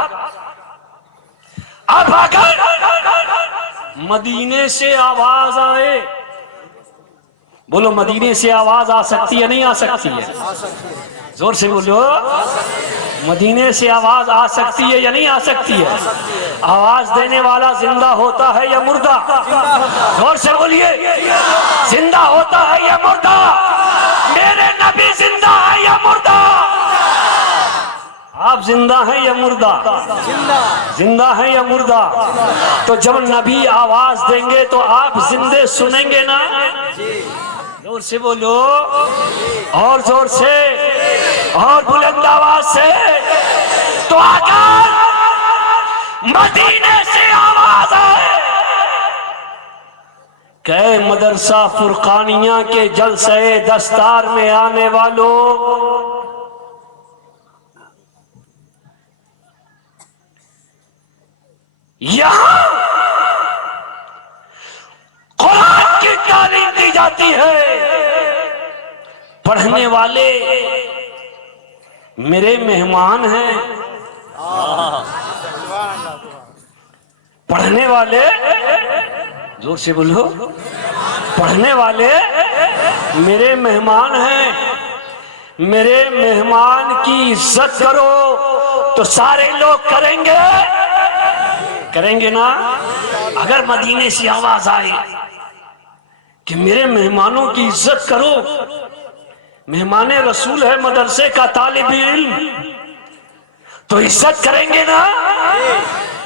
मदीने से आवाज आए, बोलो मदीने से आवाज आ सकती है नहीं आ सकती है? जोर से बोलो, मदीने से आवाज आ सकती है या नहीं आ सकती है? आवाज देने वाला जिंदा होता है या मुर्दा? जोर से बोलिए, जिंदा होता है या मुर्दा? मेरे नबी जिंदा है या मुर्दा? आप जिंदा हैं या मुर्दा? जिंदा है या मुर्दा? तो जब नबी आवाज देंगे तो आप जिंदे सुनेंगे ना? जोर से बोलो, और जोर से और बुलंद आवाज से। तो अगर मदीने से आवाज आए, कै मदरसा फुरकानिया के जलसे दस्तार में आने वालों, यहां कुरान की तालीम दी जाती है। पढ़ने वाले मेरे मेहमान हैं, पढ़ने वाले, जोर से बोलो, पढ़ने वाले मेरे मेहमान हैं। मेरे मेहमान की इज्जत करो तो सारे लोग करेंगे, करेंगे ना? अगर मदीने से आवाज आए कि मेरे मेहमानों की इज्जत करो, मेहमान रसूल है, मदरसे का तालिब इल्म, तो इज्जत करेंगे ना?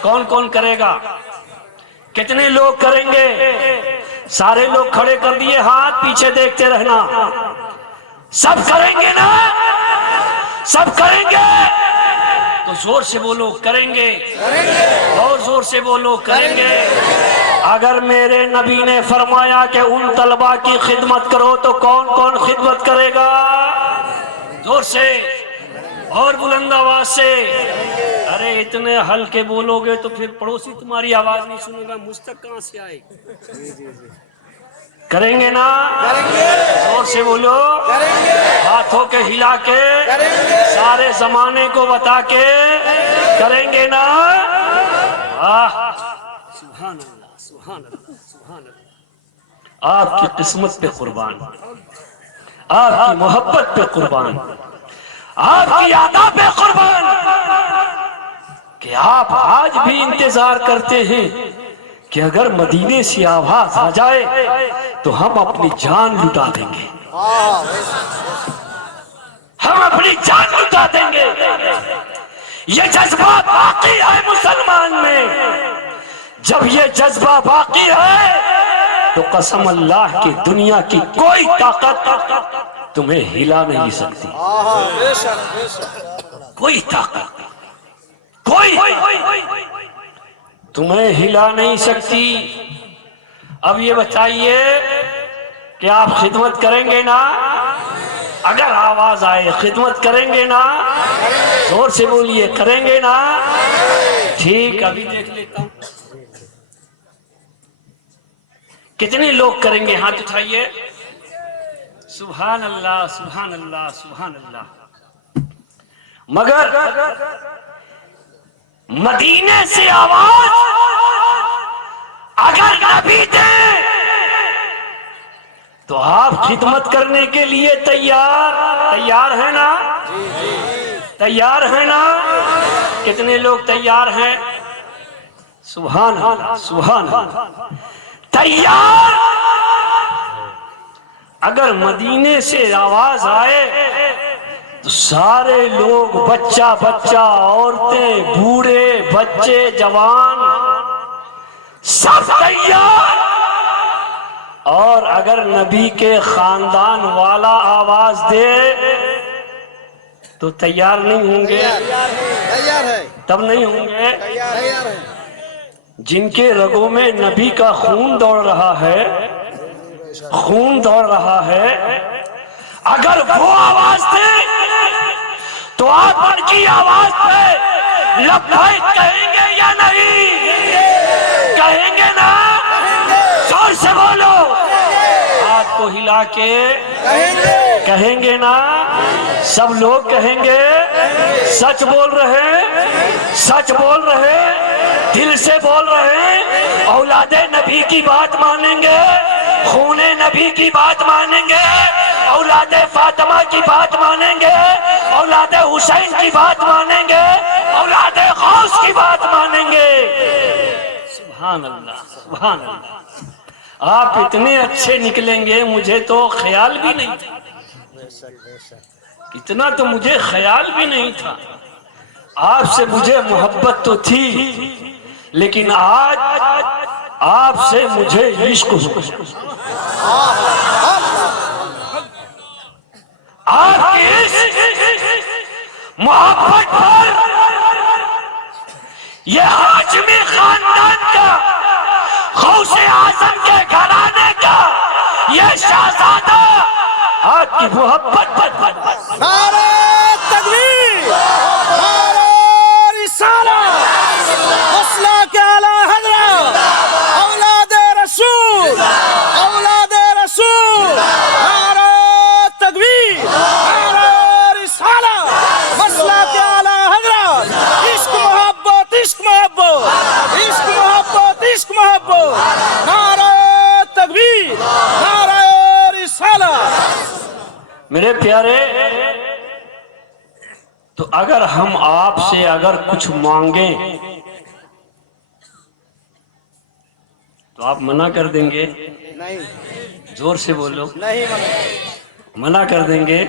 कौन कौन करेगा? कितने लोग करेंगे? सारे लोग खड़े कर दिए हाथ, पीछे देखते रहना। सब करेंगे ना? सब करेंगे? तो जोर से बोलो करेंगे। और जोर से बोलो करेंगे। अगर मेरे नबी ने फरमाया कि उन तलबा की खिदमत करो तो कौन कौन खिदमत करेगा? जोर से और बुलंद आवाज से। अरे इतने हल्के बोलोगे तो फिर पड़ोसी तुम्हारी आवाज नहीं सुनेगा, मुझ तक कहां से आएगी? करेंगे ना? जोर से बोलो करेंगे। हाथों के हिला के करेंगे। सारे जमाने को बता के करेंगे ना? सुभान अल्लाह, सुभान अल्लाह, सुभान अल्लाह। आपकी किस्मत पे कुर्बान, आपकी मोहब्बत पे कुर्बान, आपकी आदा पे कुर्बान कि आप आज भी इंतजार करते हैं कि अगर मदीने से आवाज आ जाए तो हम अपनी जान लुटा देंगे, हम अपनी जान लुटा देंगे। ये जज्बा बाकी है मुसलमान में। जब ये जज्बा बाकी है तो कसम अल्लाह की दुनिया की कोई ताकत तुम्हें हिला नहीं सकती। कोई ताकत, कोई तुम्हें हिला नहीं सकती। अब ये बताइए कि आप खिदमत करेंगे ना? अगर आवाज आए खिदमत करेंगे ना? जोर से बोलिए करेंगे ना? ठीक, अभी देख लेता हूं कितने लोग करेंगे, हाथ उठाइए। सुभान अल्लाह, सुभान अल्लाह, सुभान अल्लाह। मगर मदीने से आवाज अगर नबी दे तो आप खिदमत करने के लिए तैयार है ना? तैयार है ना? कितने लोग तैयार हैं? सुभान अल्लाह, सुभान अल्लाह। तैयार। अगर मदीने से आवाज आए तो सारे लोग, बच्चा बच्चा, औरतें, बूढ़े, बच्चे, जवान, सब तैयार। और अगर नबी के खानदान वाला आवाज दे तो तैयार नहीं होंगे? तैयार है। तब नहीं होंगे? तैयार है। जिनके रगों में नबी का खून दौड़ रहा है, खून दौड़ रहा है, अगर वो आवाज दे तो आप उनकी आवाज पे लब्बैक कहेंगे या नहीं? कहेंगे ना? जोर से बोलो, हाथ को हिला के कहेंगे ना? सब लोग कहेंगे? सच बोल रहे, सच बोल रहे, दिल से बोल रहे? औलादे नबी की बात मानेंगे, खूने नबी की बात मानेंगे, औलादे फातिमा की बात मानेंगे, औलादे हुसैन की बात मानेंगे, औलादे गौस की बात मानेंगे। सुभान अल्लाह, सुभान अल्लाह। आप इतने अच्छे निकलेंगे मुझे तो ख्याल भी नहीं था, इतना तो मुझे ख्याल भी नहीं था। आपसे मुझे मोहब्बत तो थी, लेकिन आज आपसे मुझे इश्क हो। आपकी मोहब्बत पर ये हाशमी खानदान का, गौसे आजम के घराने का ये शहजादा आपकी मोहब्बत पर। नारे तकबीर, नारे रिसालत, मसला के आला हज़रत, औलादे रसूल, औलादे रसूल। नारे तकबीर, नारे रिसालत, मसला के आला हज़रत। इश्क मोहब्बत, इश्क मोहब्बत, इश्क मोहब्बत, इश्क मोहब्बत। नारे तकबीर, नारे रिसालत। मेरे प्यारे, तो अगर हम आपसे अगर कुछ मांगे तो आप मना कर देंगे? नहीं, जोर से बोलो। नहीं मना कर देंगे?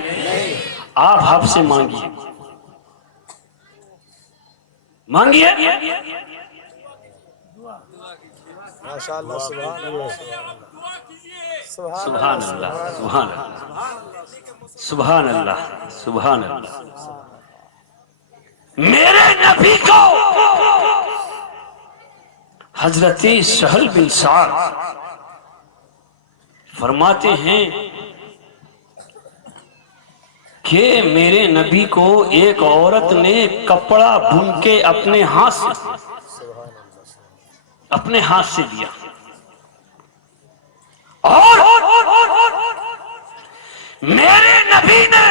आप हमसे मांगिए, मांगिए। माशाअल्लाह, सुभान अल्लाह, सुभान अल्लाह, सुभान अल्लाह, सुभान अल्लाह, सुभान अल्लाह। मेरे नबी को हजरत सहल बिन साद फरमाते हैं कि मेरे नबी को एक औरत ने कपड़ा बुन के अपने हाथ से दिया और मेरे नबी ने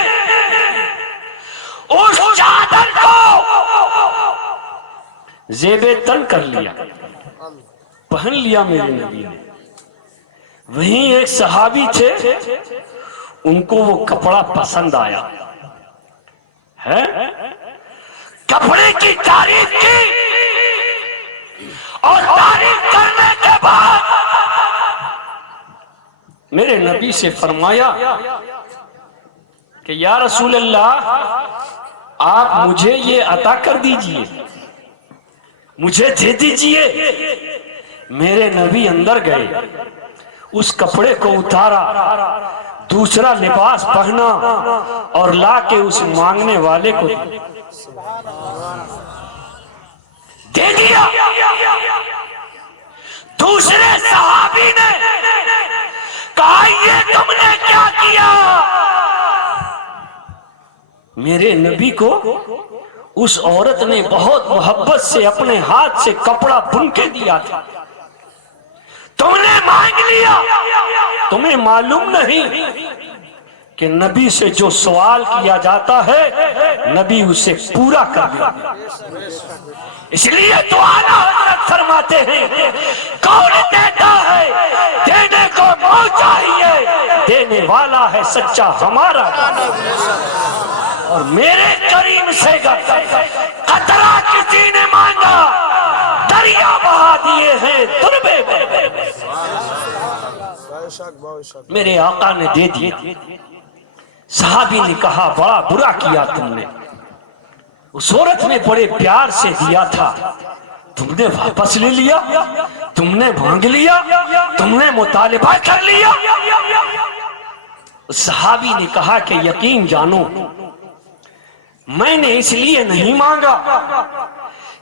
उस चादर को जेबे तन कर लिया, पहन लिया मेरे नबी ने। वहीं एक सहाबी थे, उनको वो कपड़ा पसंद आया है, कपड़े की तारीफ की और तारीफ करने के बाद मेरे नबी से फरमाया कि या रसूल अल्लाह, आप मुझे ये अता कर दीजिए, मुझे दे दीजिए। मेरे नबी अंदर गए, उस कपड़े को उतारा, दूसरा लिबास पहना और लाके उस मांगने वाले को दे दिया। दूसरे सहाबी ने कहा, ये तुमने क्या किया? मेरे नबी को उस औरत ने बहुत मोहब्बत से अपने हाथ से कपड़ा बुन के दिया था, तुमने मांग लिया। तुम्हें मालूम नहीं कि नबी से जो सवाल किया जाता है नबी उसे पूरा कर देता। इसलिए तो आला हज़रत फरमाते हैं, कौन देता है देने को मौत चाहिए, देने वाला है सच्चा हमारा। और मेरे करीम से कतरा किसी ने मांगा, दरिया बहा दिए हैं तुरबे में। मेरे आका ने दे दिए। सहाबी ने कहा, बड़ा बुरा किया तुमने, उस औरत ने बड़े प्यार से दिया था, तुमने वापस ले लिया, तुमने मांग लिया, तुमने मुतालिबा कर लिया। सहाबी ने कहा कि यकीन जानो, मैंने इसलिए नहीं मांगा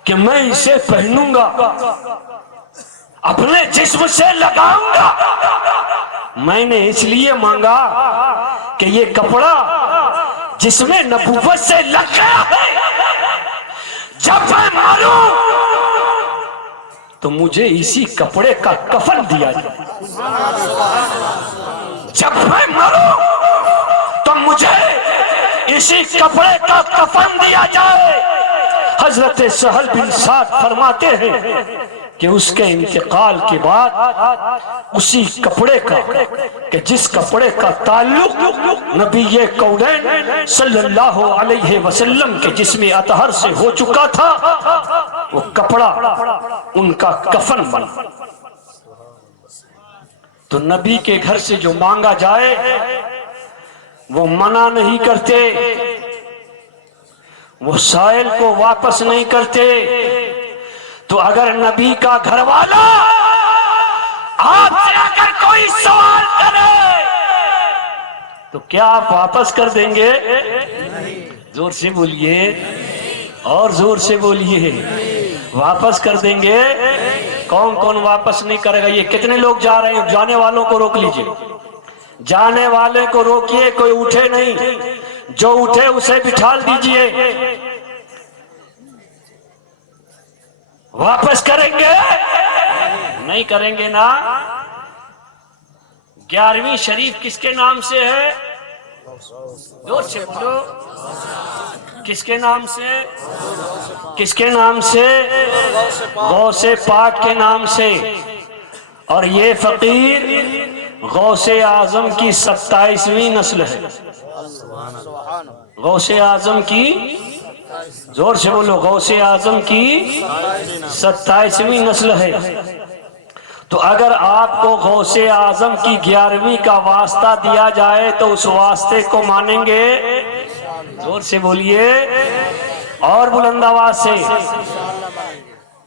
कि मैं इसे पहनूंगा, अपने जिस्म से लगाऊंगा। मैंने इसलिए मांगा कि ये कपड़ा जिसमें नबूवत से लग गया है, जब मैं मरूं तो मुझे इसी कपड़े का कफन दिया जाए। जब मैं मरूं तो मुझे इसी कपड़े का कफन दिया जाए। हजरत सहल बिन साद फरमाते हैं कि उसके इंतकाल के बाद उसी कपड़े का, कि जिस कपड़े का ताल्लुक नबी कौनैन सल्लल्लाहु अलैहि वसल्लम के जिस्म अतहर से हो चुका था, वो कपड़ा उनका कफन बना। तो नबी के घर से जो मांगा जाए वो मना नहीं करते, वो साइल को वापस नहीं करते। तो अगर नबी का घर वाला आपसे अगर कोई सवाल करे तो क्या आप वापस कर देंगे? जोर से बोलिए, और जोर से बोलिए, वापस कर देंगे। कौन कौन वापस नहीं करेगा? ये कितने लोग जा रहे हैं? जाने वालों को रोक लीजिए, जाने वाले को रोकिए, कोई उठे नहीं, जो उठे उसे बिठा दीजिए। वापस करेंगे? नहीं करेंगे ना। 11वीं शरीफ किसके नाम से है? जोर से बोलो, किसके नाम से? किसके नाम से? गौसे पाक के नाम से। और ये फकीर गौसे आजम की 27वीं नस्ल है। गौसे आजम की, जोर से बोलो, गौसे आजम की 27वीं नस्ल है। तो अगर आपको गौसे आजम की 11वीं का वास्ता दिया जाए तो उस वास्ते को मानेंगे? जोर से बोलिए, और बुलंद आवाज से।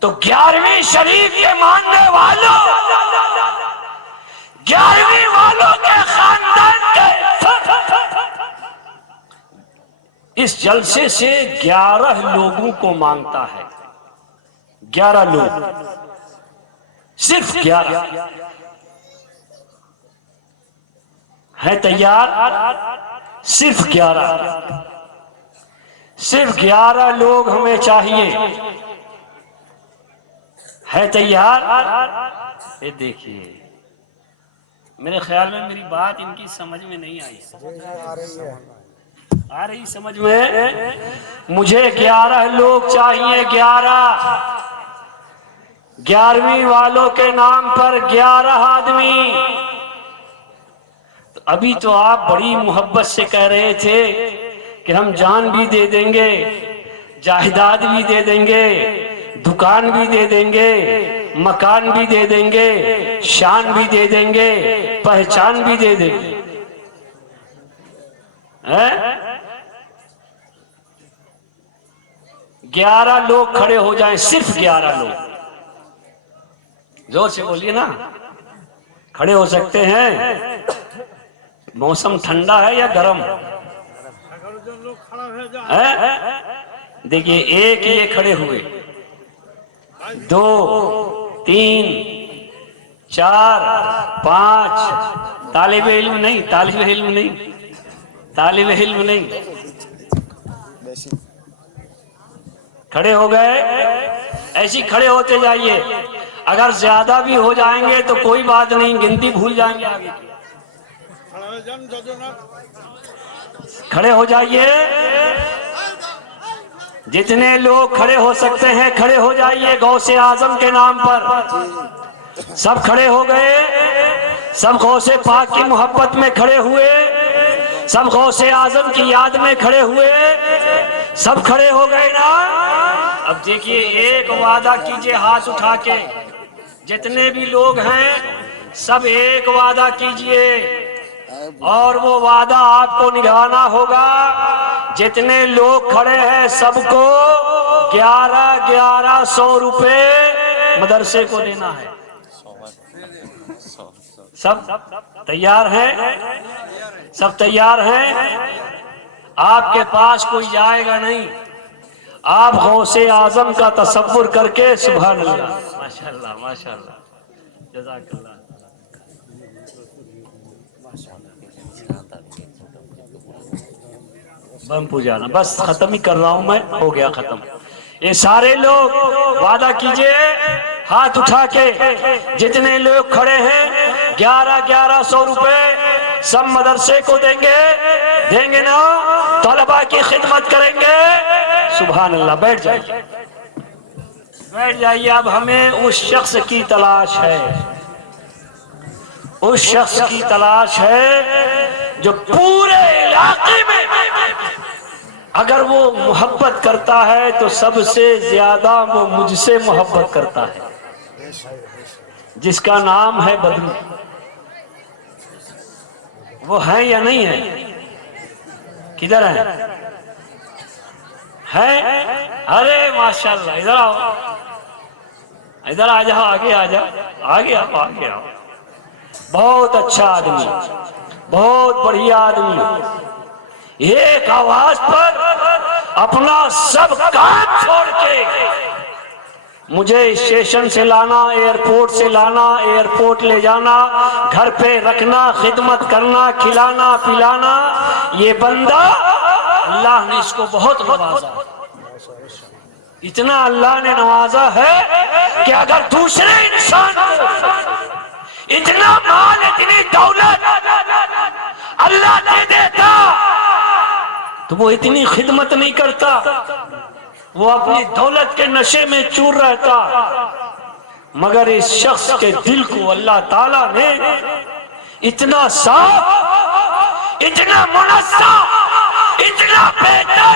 तो 11वीं शरीफ के मानने वालों, 11वीं वालों के खानदान के इस जलसे से 11 लोगों को मांगता है। 11 लोग, सिर्फ 11 है तैयार। सिर्फ 11 लोग हमें चाहिए। है तैयार? ये देखिए, मेरे ख्याल में मेरी बात इनकी समझ में नहीं आई। आ रही समझ में? मुझे 11 लोग चाहिए। 11वीं वालों के नाम पर 11 आदमी। तो अभी तो आप बड़ी मोहब्बत से कह रहे थे कि हम जान भी दे देंगे, जायदाद भी दे देंगे, दुकान भी दे देंगे, मकान भी दे देंगे, शान भी दे देंगे, पहचान भी दे देंगे। 11 लोग खड़े हो जाएं, सिर्फ 11 लोग। जोर से बोलिए ना। खड़े हो सकते हैं? मौसम ठंडा है या गर्म है? देखिए, एक ये खड़े हुए, 2 3 4 5। तालिबे इल्म नहीं, तालिबे इल्म नहीं, तालिबे इल्म नहीं। खड़े हो गए, ऐसे खड़े होते जाइए। अगर ज्यादा भी हो जाएंगे तो कोई बात नहीं, गिनती भूल जाएंगे आगे की। खड़े हो जाइए। जितने लोग खड़े हो सकते हैं खड़े हो जाइए। गौसे आजम के नाम पर सब खड़े हो गए। सब गौसे पाक की मोहब्बत में खड़े हुए, सब गौसे आजम की याद में खड़े हुए। सब खड़े हो गए ना? अब देखिए, एक वादा कीजिए हाथ उठा के। जितने भी लोग हैं सब एक वादा कीजिए, और वो वादा आपको निभाना होगा। जितने लोग खड़े हैं सबको 1100 रुपए मदरसे को देना है। सब तैयार हैं? सब तैयार हैं? आपके पास कोई जाएगा नहीं। आप गौसे आजम का तसव्वुर करके, सुभान अल्लाह, माशाअल्लाह माशाअल्लाह, जज़ाकल्लाह। बम पुजाना, बस खत्म ही कर रहा हूं मैं, हो गया खत्म। ये सारे लोग वादा कीजिए हाथ उठा के। जितने लोग खड़े हैं 1100 रुपए सब मदरसे को देंगे। देंगे ना? तलबा की खिदमत करेंगे। सुभान अल्लाह। बैठ जाइए, बैठ जाइए। अब हमें उस शख्स की तलाश है, उस शख्स की तलाश है जो पूरे इलाके में अगर वो मोहब्बत करता है तो सबसे ज्यादा वो मुझसे मोहब्बत करता है, जिसका नाम है बदलू। वो है या नहीं है? किधर है? है? अरे माशाल्लाह, इधर आओ, इधर आ जाओ, आगे आ जाओ, आगे आओ, आगे आओ। बहुत अच्छा आदमी, बहुत बढ़िया आदमी। एक आवाज पर अपना सब काम छोड़ के मुझे स्टेशन से लाना, एयरपोर्ट से लाना, एयरपोर्ट ले जाना, घर पे रखना, खिदमत करना, खिलाना पिलाना। ये बंदा, अल्लाह ने इसको बहुत नवाजा। इतना अल्लाह ने नवाजा है कि अगर दूसरे इंसान को इतना माल, इतनी दौलत अल्लाह दे देता तो वो इतनी खिदमत नहीं करता, वो अपनी दौलत के नशे में चूर रहता। मगर इस शख्स के दिल को अल्लाह ताला ने इतना साफ, इतना मुनस्सम, इतना बेहतर,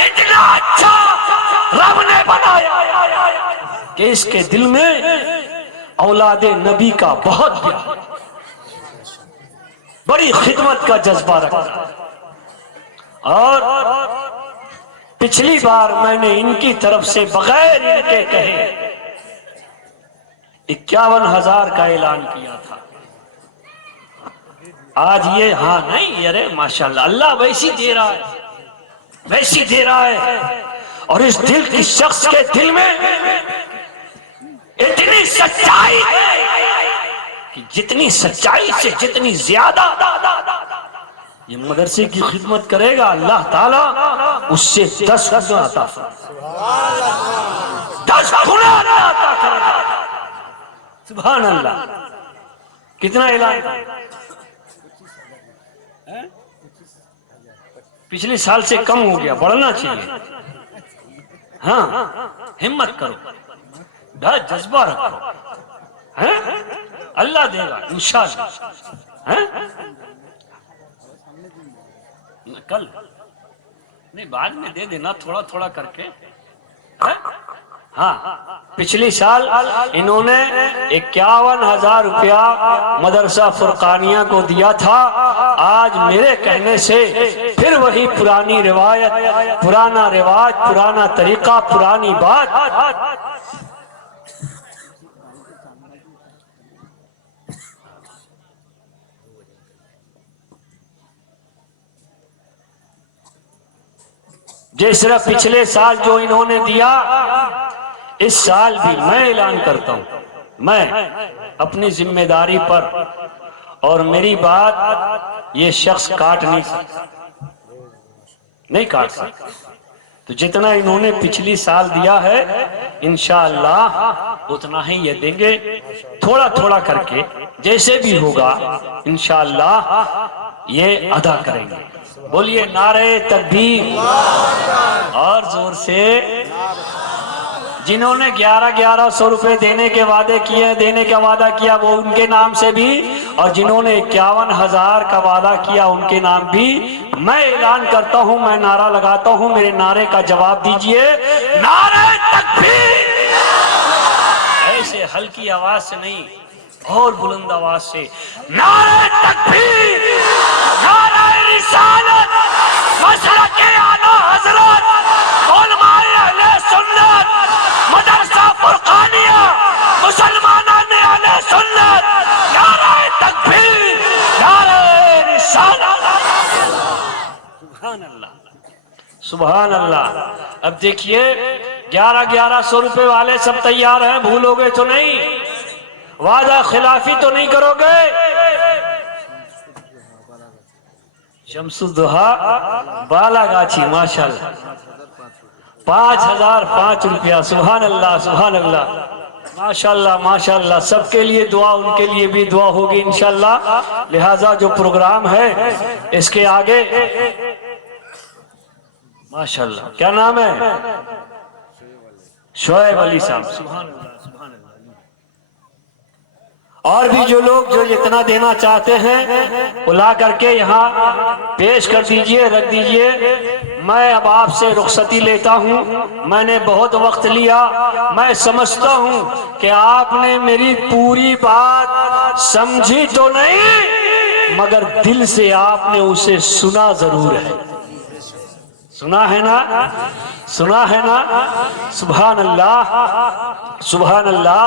इतना अच्छा रब ने बनाया कि इसके दिल में औलादे नबी का बहुत प्यार, बड़ी खिदमत का जज्बा रखता। और पिछली बार मैंने इनकी तरफ से बगैर इनके कहे 51,000 का ऐलान किया था। आज ये हाँ नहीं, अरे माशाल्लाह, अल्लाह वैसी दे रहा है, वैसी दे रहा है। और इस दिल की शख्स के दिल में इतनी सच्चाई है कि जितनी सच्चाई से जितनी ज्यादा ये मदरसे की खिदमत करेगा, अल्लाह ताला उससे 10 गुना अता करेगा, 10 गुना अता करेगा। सुभान अल्लाह। कितना ऐलान पिछले साल से कम हो गया, बढ़ना चाहिए। हाँ, हिम्मत करो, जज्बा रखो, हैं? अल्लाह देगा इंशाअल्लाह। हैं? कल नहीं, बाद में दे देना थोड़ा थोड़ा करके, हैं? हाँ, पिछले साल इन्होंने 51,000 रुपया मदरसा फुरकानिया को दिया था। आज मेरे कहने से फिर वही पुरानी रिवायत, पुराना रिवाज, पुराना तरीका, पुरानी बात। जिस तरह पिछले साल जो इन्होंने दिया, इस साल भी मैं ऐलान करता हूं, मैं अपनी जिम्मेदारी पर, और मेरी बात ये शख्स काट नहीं सकता, नहीं काट सकता। तो जितना इन्होंने पिछली साल दिया है इंशाअल्लाह उतना ही ये देंगे, थोड़ा थोड़ा करके जैसे भी होगा इंशाअल्लाह ये अदा करेंगे। बोलिए नारे तकबीर और जोर से। जिन्होंने 1100 रुपए देने के वादे किए, देने का वादा किया, वो उनके नाम से भी, और जिन्होंने 51,000 का वादा किया उनके नाम भी मैं ऐलान करता हूं, मैं नारा लगाता हूं। मेरे नारे का जवाब दीजिए, नारे तकबीर। ऐसे हल्की आवाज से नहीं, और बुलंद आवाज से, नारे तकबीर, नारे रिसालत, मसलके आला हजरत, उलमाए अहले सुन्नत, मदरसा फुरकानिया, मुसलमाना ने अहले सुन्नत, नारे तकबीर, नारे रिसालत। सुभान अल्लाह, सुभान अल्लाह। अब देखिए 1100 रुपए वाले सब तैयार हैं, भूलोगे तो नहीं, वादा खिलाफी तो नहीं करोगे। शम्सुद्दोहा बालागाछी माशाल्लाह 5,005 रुपया। सुभान अल्लाह, सुभान अल्लाह, माशाल्लाह माशाल्लाह। सबके लिए दुआ, उनके लिए भी दुआ होगी इंशाल्लाह। लिहाजा जो प्रोग्राम है इसके आगे माशाल्लाह, क्या नाम है, शोएब अली साहब, सुभान अल्लाह, सुभान अल्लाह। और भी जो लोग जो जितना देना चाहते हैं वो ला करके यहाँ पेश कर दीजिए, रख दीजिए। मैं अब आपसे रुखसती लेता हूँ, मैंने बहुत वक्त लिया। मैं समझता हूँ कि आपने मेरी पूरी बात समझी तो नहीं, मगर दिल से आपने उसे सुना जरूर है। सुना है ना, सुना है ना। सुभान अल्लाह, सुभान अल्लाह।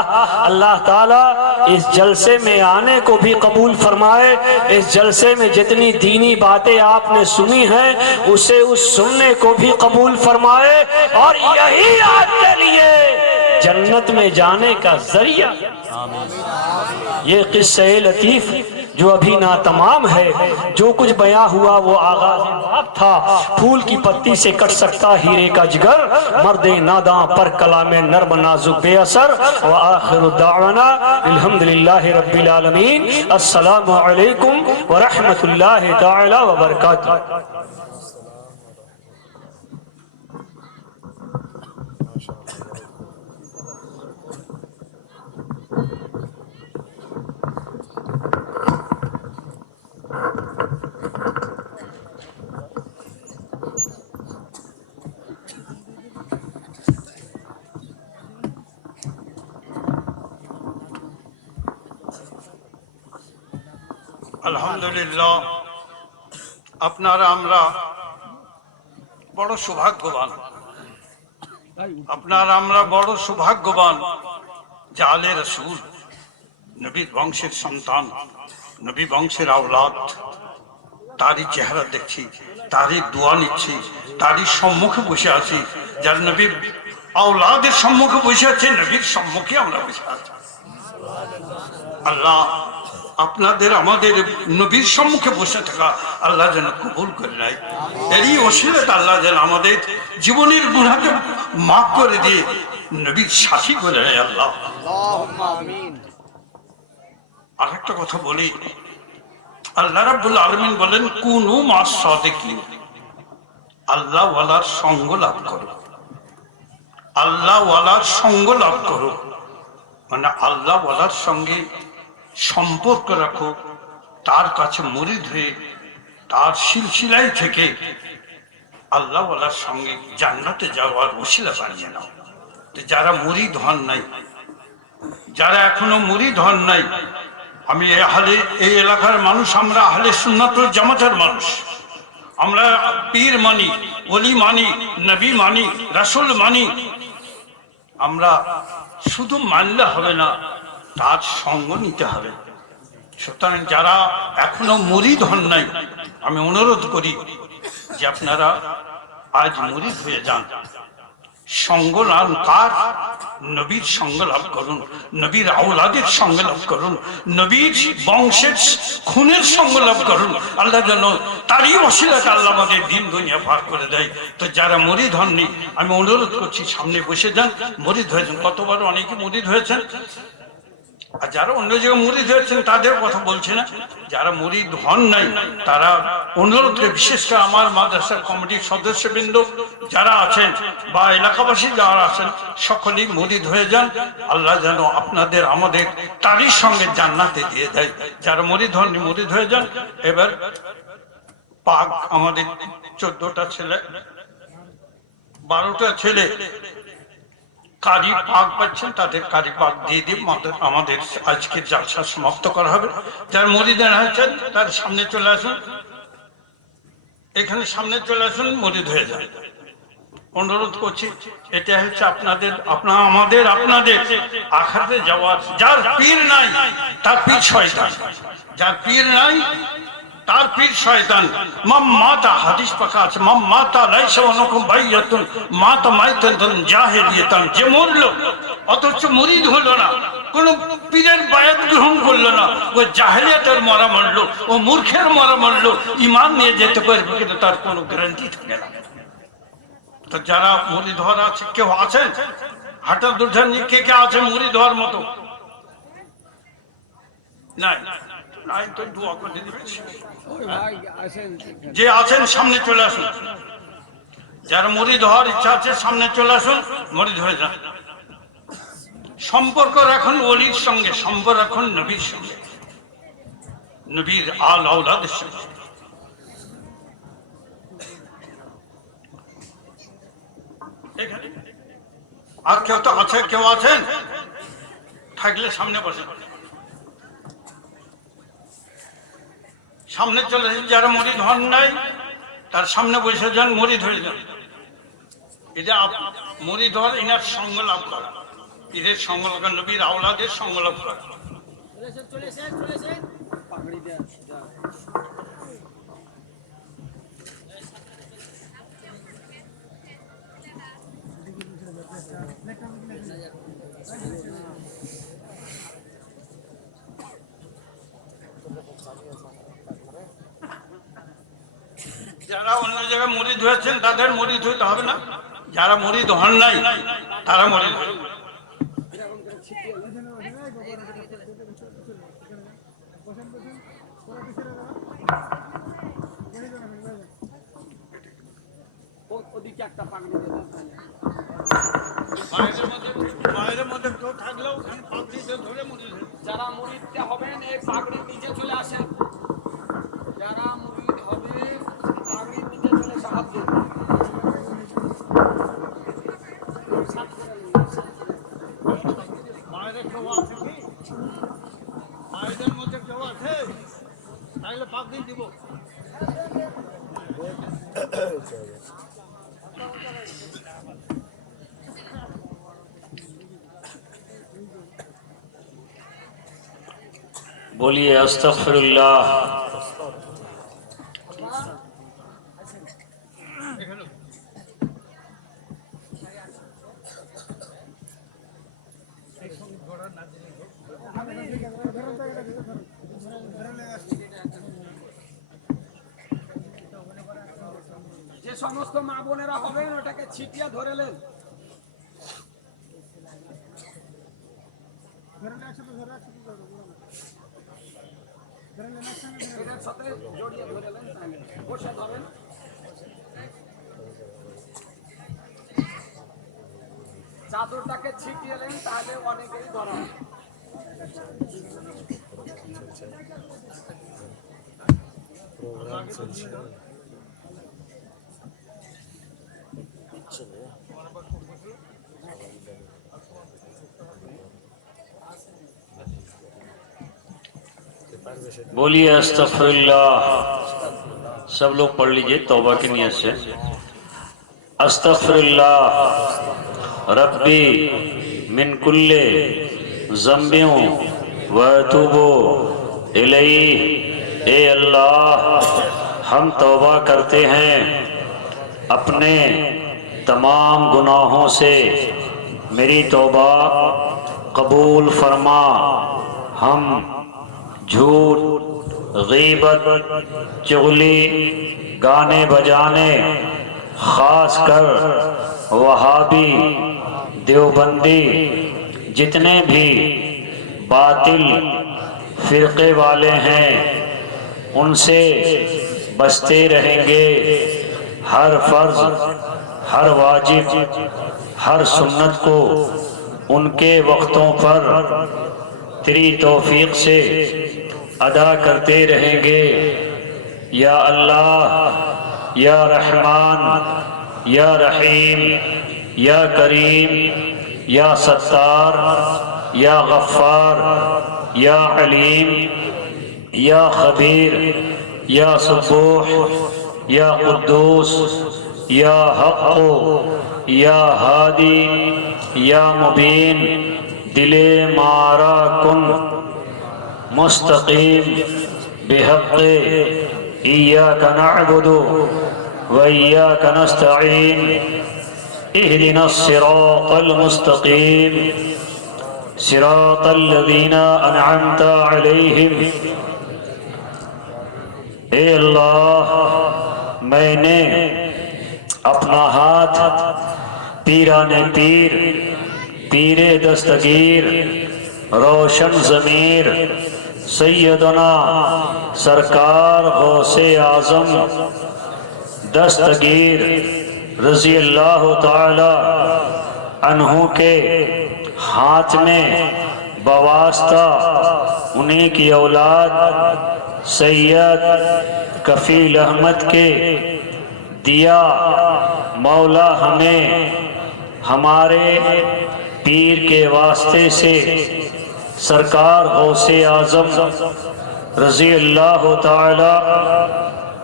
अल्लाह ताला इस जलसे में आने को भी कबूल फरमाए। इस जलसे में जितनी दीनी बातें आपने सुनी हैं उसे उस सुनने को भी कबूल फरमाए, और यही आपके लिए जन्नत में जाने का जरिया। ये किस्से लतीफ जो अभी ना तमाम है, जो कुछ बयां हुआ वो आगाज़ बाब था। फूल की पत्ती से कट सकता हीरे का जिगर, मर्दे नादां पर कलामे नर्म नाजुक बेअसर। व आखिरु दावाना अल्हम्दुलिल्लाहि रब्बिल आलमीन। अस्सलामु अलैकुम व रहमतुल्लाहि तआला व बरकातुहू। अल्हम्दुलिल्लाह। अपना रामरा বড় সৌভাগ্যবান, আপনার আমরা বড় সৌভাগ্যবান যে আলে রসুল নবীর বংশের সন্তান, নবী বংশের আওলাদ, তারই চেহারা দেখছি, তারই দোয়া নিচ্ছি, তারই সম্মুখে বসে আছি। যার নবীর আওলাদের সম্মুখে বসে আছে, নবীর সম্মুখে আমরা বসে আছি। আল্লাহ আপনাদের আমাদের নবীর সম্মুখে বসে থাকা আল্লাহ যেন কবুল করে নেয়। এরই ওসিলাতে আল্লাহ যেন আমাদের জীবনের গুনাহকে মাফ করে দিয়ে নবীর সাথী করে নেয়। আল্লাহ আর একটা কথা বলি, আল্লাহ রাব্বুল আলামিন বলেন কুনু মাস সাদিকিন, আল্লাহ ওয়ালার সঙ্গ লাভ করো, আল্লাহ ওয়ালার সঙ্গ লাভ করো, মানে আল্লাহ ওয়ালার সঙ্গে সম্পর্ক রাখো, তার কাছে মুরিদ হয়ে তার সিলসিলাই থেকে আল্লাহ ওয়ালার সঙ্গে জান্নাতে যাওয়ার ওসিলা বানিয়ে নাও। যারা মুরিদ হন নাই, যারা এখনো মুরিদ হন নাই, আমি এই এলাকার মানুষ, আমরা আহলে সুন্নাত ওয়াল জামাতের মানুষ, আমরা পীর মানি, ওলি মানি, নবী মানি, রাসূল মানি। আমরা শুধু মানলে হবে না, তার সঙ্গ নিতে হবে। সুতরাং যারা এখনো মুরিদ হন নাই, আমি অনুরোধ করি যে আপনারা আজ মুরিদ হয়ে যান, সঙ্গ লাভ, কার? নবীর সঙ্গ লাভ করুন, নবীর আওলাদের সঙ্গ লাভ করুন, নবীর বংশের খুনের সঙ্গ লাভ করুন। আল্লাহ যেন তারই ওসিলাতে আল্লাহ আমাদের দিন দুনিয়া পার করে দেয়। তো যারা মুরিদ হননি, আমি অনুরোধ করছি সামনে বসে যান, মুরিদ হয়েছেন। কতবার অনেকে মুরিদ হয়েছেন, আর যারা অন্য জায়গায় মুরিদ হয়েছেন তাদের কথা বলছি না, যারা মুরিদ হন নাই তারা অনুরোধ করে, বিশেষ করে আমার মাদ্রাসার কমিটির সদস্যবৃন্দ যারা আছেন বা এলাকাবাসী যারা আছেন, সকলেই মুরিদ হয়ে যান। আল্লাহ যেন আপনাদের আমাদের তারই সঙ্গে জান্নাতে দিয়ে দেয়। যারা মুরিদ হননি মুরিদ হয়ে যান। এবার পাক আমাদের 14টা ছেলে, 12টা ছেলে কারি পাক পাচ্ছেন, তাদের কারি পাক দিয়ে দিয়ে আমাদের আজকের জালসা সমাপ্ত করা হবে। যার মুরিদ হয়েছেন তার সামনে চলে আসুন, এখানে সামনে চলে আসুন, মুরিদ হয়ে যান। অনুরোধ করছি, এটা হচ্ছে আপনাদের আপনাদের আখাতে যাওয়ার। যার পীর নাই তার পীর শয়তান, যার পীর নাই তার পীর শয়তান। মাম মাতা, হাদিস পাকা আছে, মাম মাতা লাইসা ওয়ালাকুম বাইয়াতুন মাতা মাইতান জাহেলিয়াতান। যে মরলো অথচ মুরিদ হলো না, কোন পীরের বায়াত গ্রহণ করলো না, ও জাহেলিয়াতের মরা মরলো, ও মূর্খের মরা মরলো। ঈমান নিয়ে যেতে পারবে কিন্তু তার কোনো গ্যারান্টি থাকে না। তো যারা মুরিদ হওয়ার আছে, কেউ আছেন হাঁটা দুর্ধান কে কে আছে মুরিদ হওয়ার মতো? নাই, নাই তো দোয়া করে দিবেন। যে আছেন সামনে চলে আসুন, যারা মুরিদ হওয়ার ইচ্ছা আছে সামনে চলে আসুন, মুরিদ হয়ে যান। সম্পর্ক রাখুন ওলির সঙ্গে, সম্পর্ক রাখুন নবীর সঙ্গে, নবীর আওলাদের সঙ্গে। আর কেউ তো আছে, কেউ আছেন থাকলে সামনে বসেন, সামনে চলে যান। যারা মুরিদ হন নাই তার সামনে বসে যান, মুরিদ হয়ে যান। এটা মুরিদ হওয়ার ইনার সঙ্গ লাভ করা, পীরের সঙ্গ লাভ করা, নবীর আওলাদের সঙ্গ লাভ করা। যারা অন্য জায়গায় মুরিদ হয়েছেন তাদের মুরিদ হইতে হবে না, যারা মুরিদ হন নাই তারা মুরিদ হয়ে। বাইরের মধ্যে কেউ থাকলেও ধরে মুরিদ, যারা মুরিদটা হবেন এই পাগড়ির নিচে চলে আসেন, যারা মুরিদ হবে পাগড়ির নিচে চলে এসে হাত দিন। বাইরে কেউ আছে কি? বাইরের মধ্যে কেউ আছে তাহলে পাগড়ি দিব। बोलिए अस्तगफिरुल्लाह। যে সমস্ত মা বোনেরা হবেন ওটাকে ছিটিয়ে ধরে নেন। এটার সাথে জড়িয়ে ধরে নেন, তাহলে বসে ধরেন। চাদরটাকে ছিটিয়ে নেন, তাহলে অনেকেই ধরা হবে। प्रोग्राम चलছে। बोलिए अस्तगफिरुल्लाह। सब लोग पढ़ लीजिए तौबा की नियत से। अस्तगफिरुल्लाह रब्बी मिन कुल्ले ज़म्बियों व अतूबु इलैहि। ए अल्लाह, हम तौबा करते हैं अपने तमाम गुनाहों से, मेरी तौबा कबूल फरमा। हम झूठ, गीबत, चुगली, गाने बजाने, खास कर वहाबी, देवबंदी, जितने भी बातिल फिरके वाले हैं उनसे बचते रहेंगे। हर फर्ज, हर वाजिब, हर सुन्नत को उनके वक्तों पर तेरी तौफीक से अदा करते रहेंगे। या अल्लाह, या रहमान, या रहीम, या करीम, या सत्तार, या गफ्फार, या अलीम, या खबीर, या सुबूह, या कुद्दूस, या हक़्क़ो, या हादी, या मुबीन, दिले मारा कुन मुस्तकीम बिहक़्क़े इय्याका नअबुदु व इय्याका नस्तईन इहदिनस सिरातल मुस्तकीम सिरातल लज़ीना अनअमता अलैहिम। ए अल्लाह, मैंने अपना हाथ पीराने पीर, पीरे दस्तगीर, रोशन ज़मीर, सैयदना सरकार गौसे आज़म दस्तगीर रज़ी अल्लाह ताला अन्हु के हाथ में बवास्ता उन्हीं की औलाद सैयद कफील अहमद के दिया। मौला हमें हमारे पीर के वास्ते से सरकार गौसे आज़म रज़ी अल्लाह ताला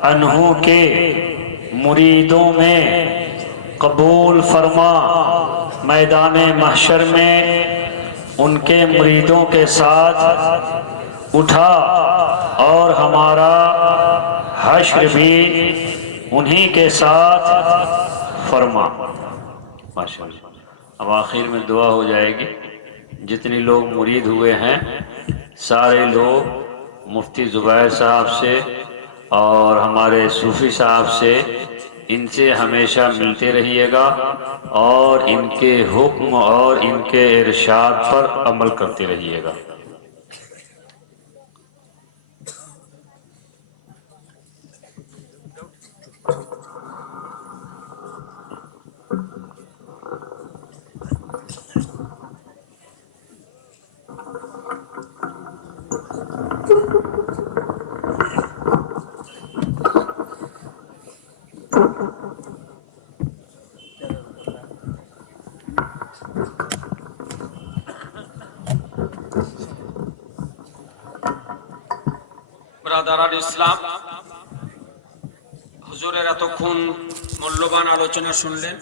अन्हु के मुरीदों में कबूल फरमा। मैदान महशर में उनके मुरीदों के साथ उठा और हमारा हश्र भी उन्हीं के साथ फरमा। माशाअल्लाह। अब आखिर में दुआ हो जाएगी। जितने लोग मुरीद हुए हैं सारे लोग मुफ्ती ज़ुबैर साहब से और हमारे सूफ़ी साहब से, इनसे हमेशा मिलते रहिएगा और इनके हुक्म और इनके इरशाद पर अमल करते रहिएगा। ব্রাদার ইসলাম, হুজুরের এতক্ষণ মূল্যবান আলোচনা শুনলেন।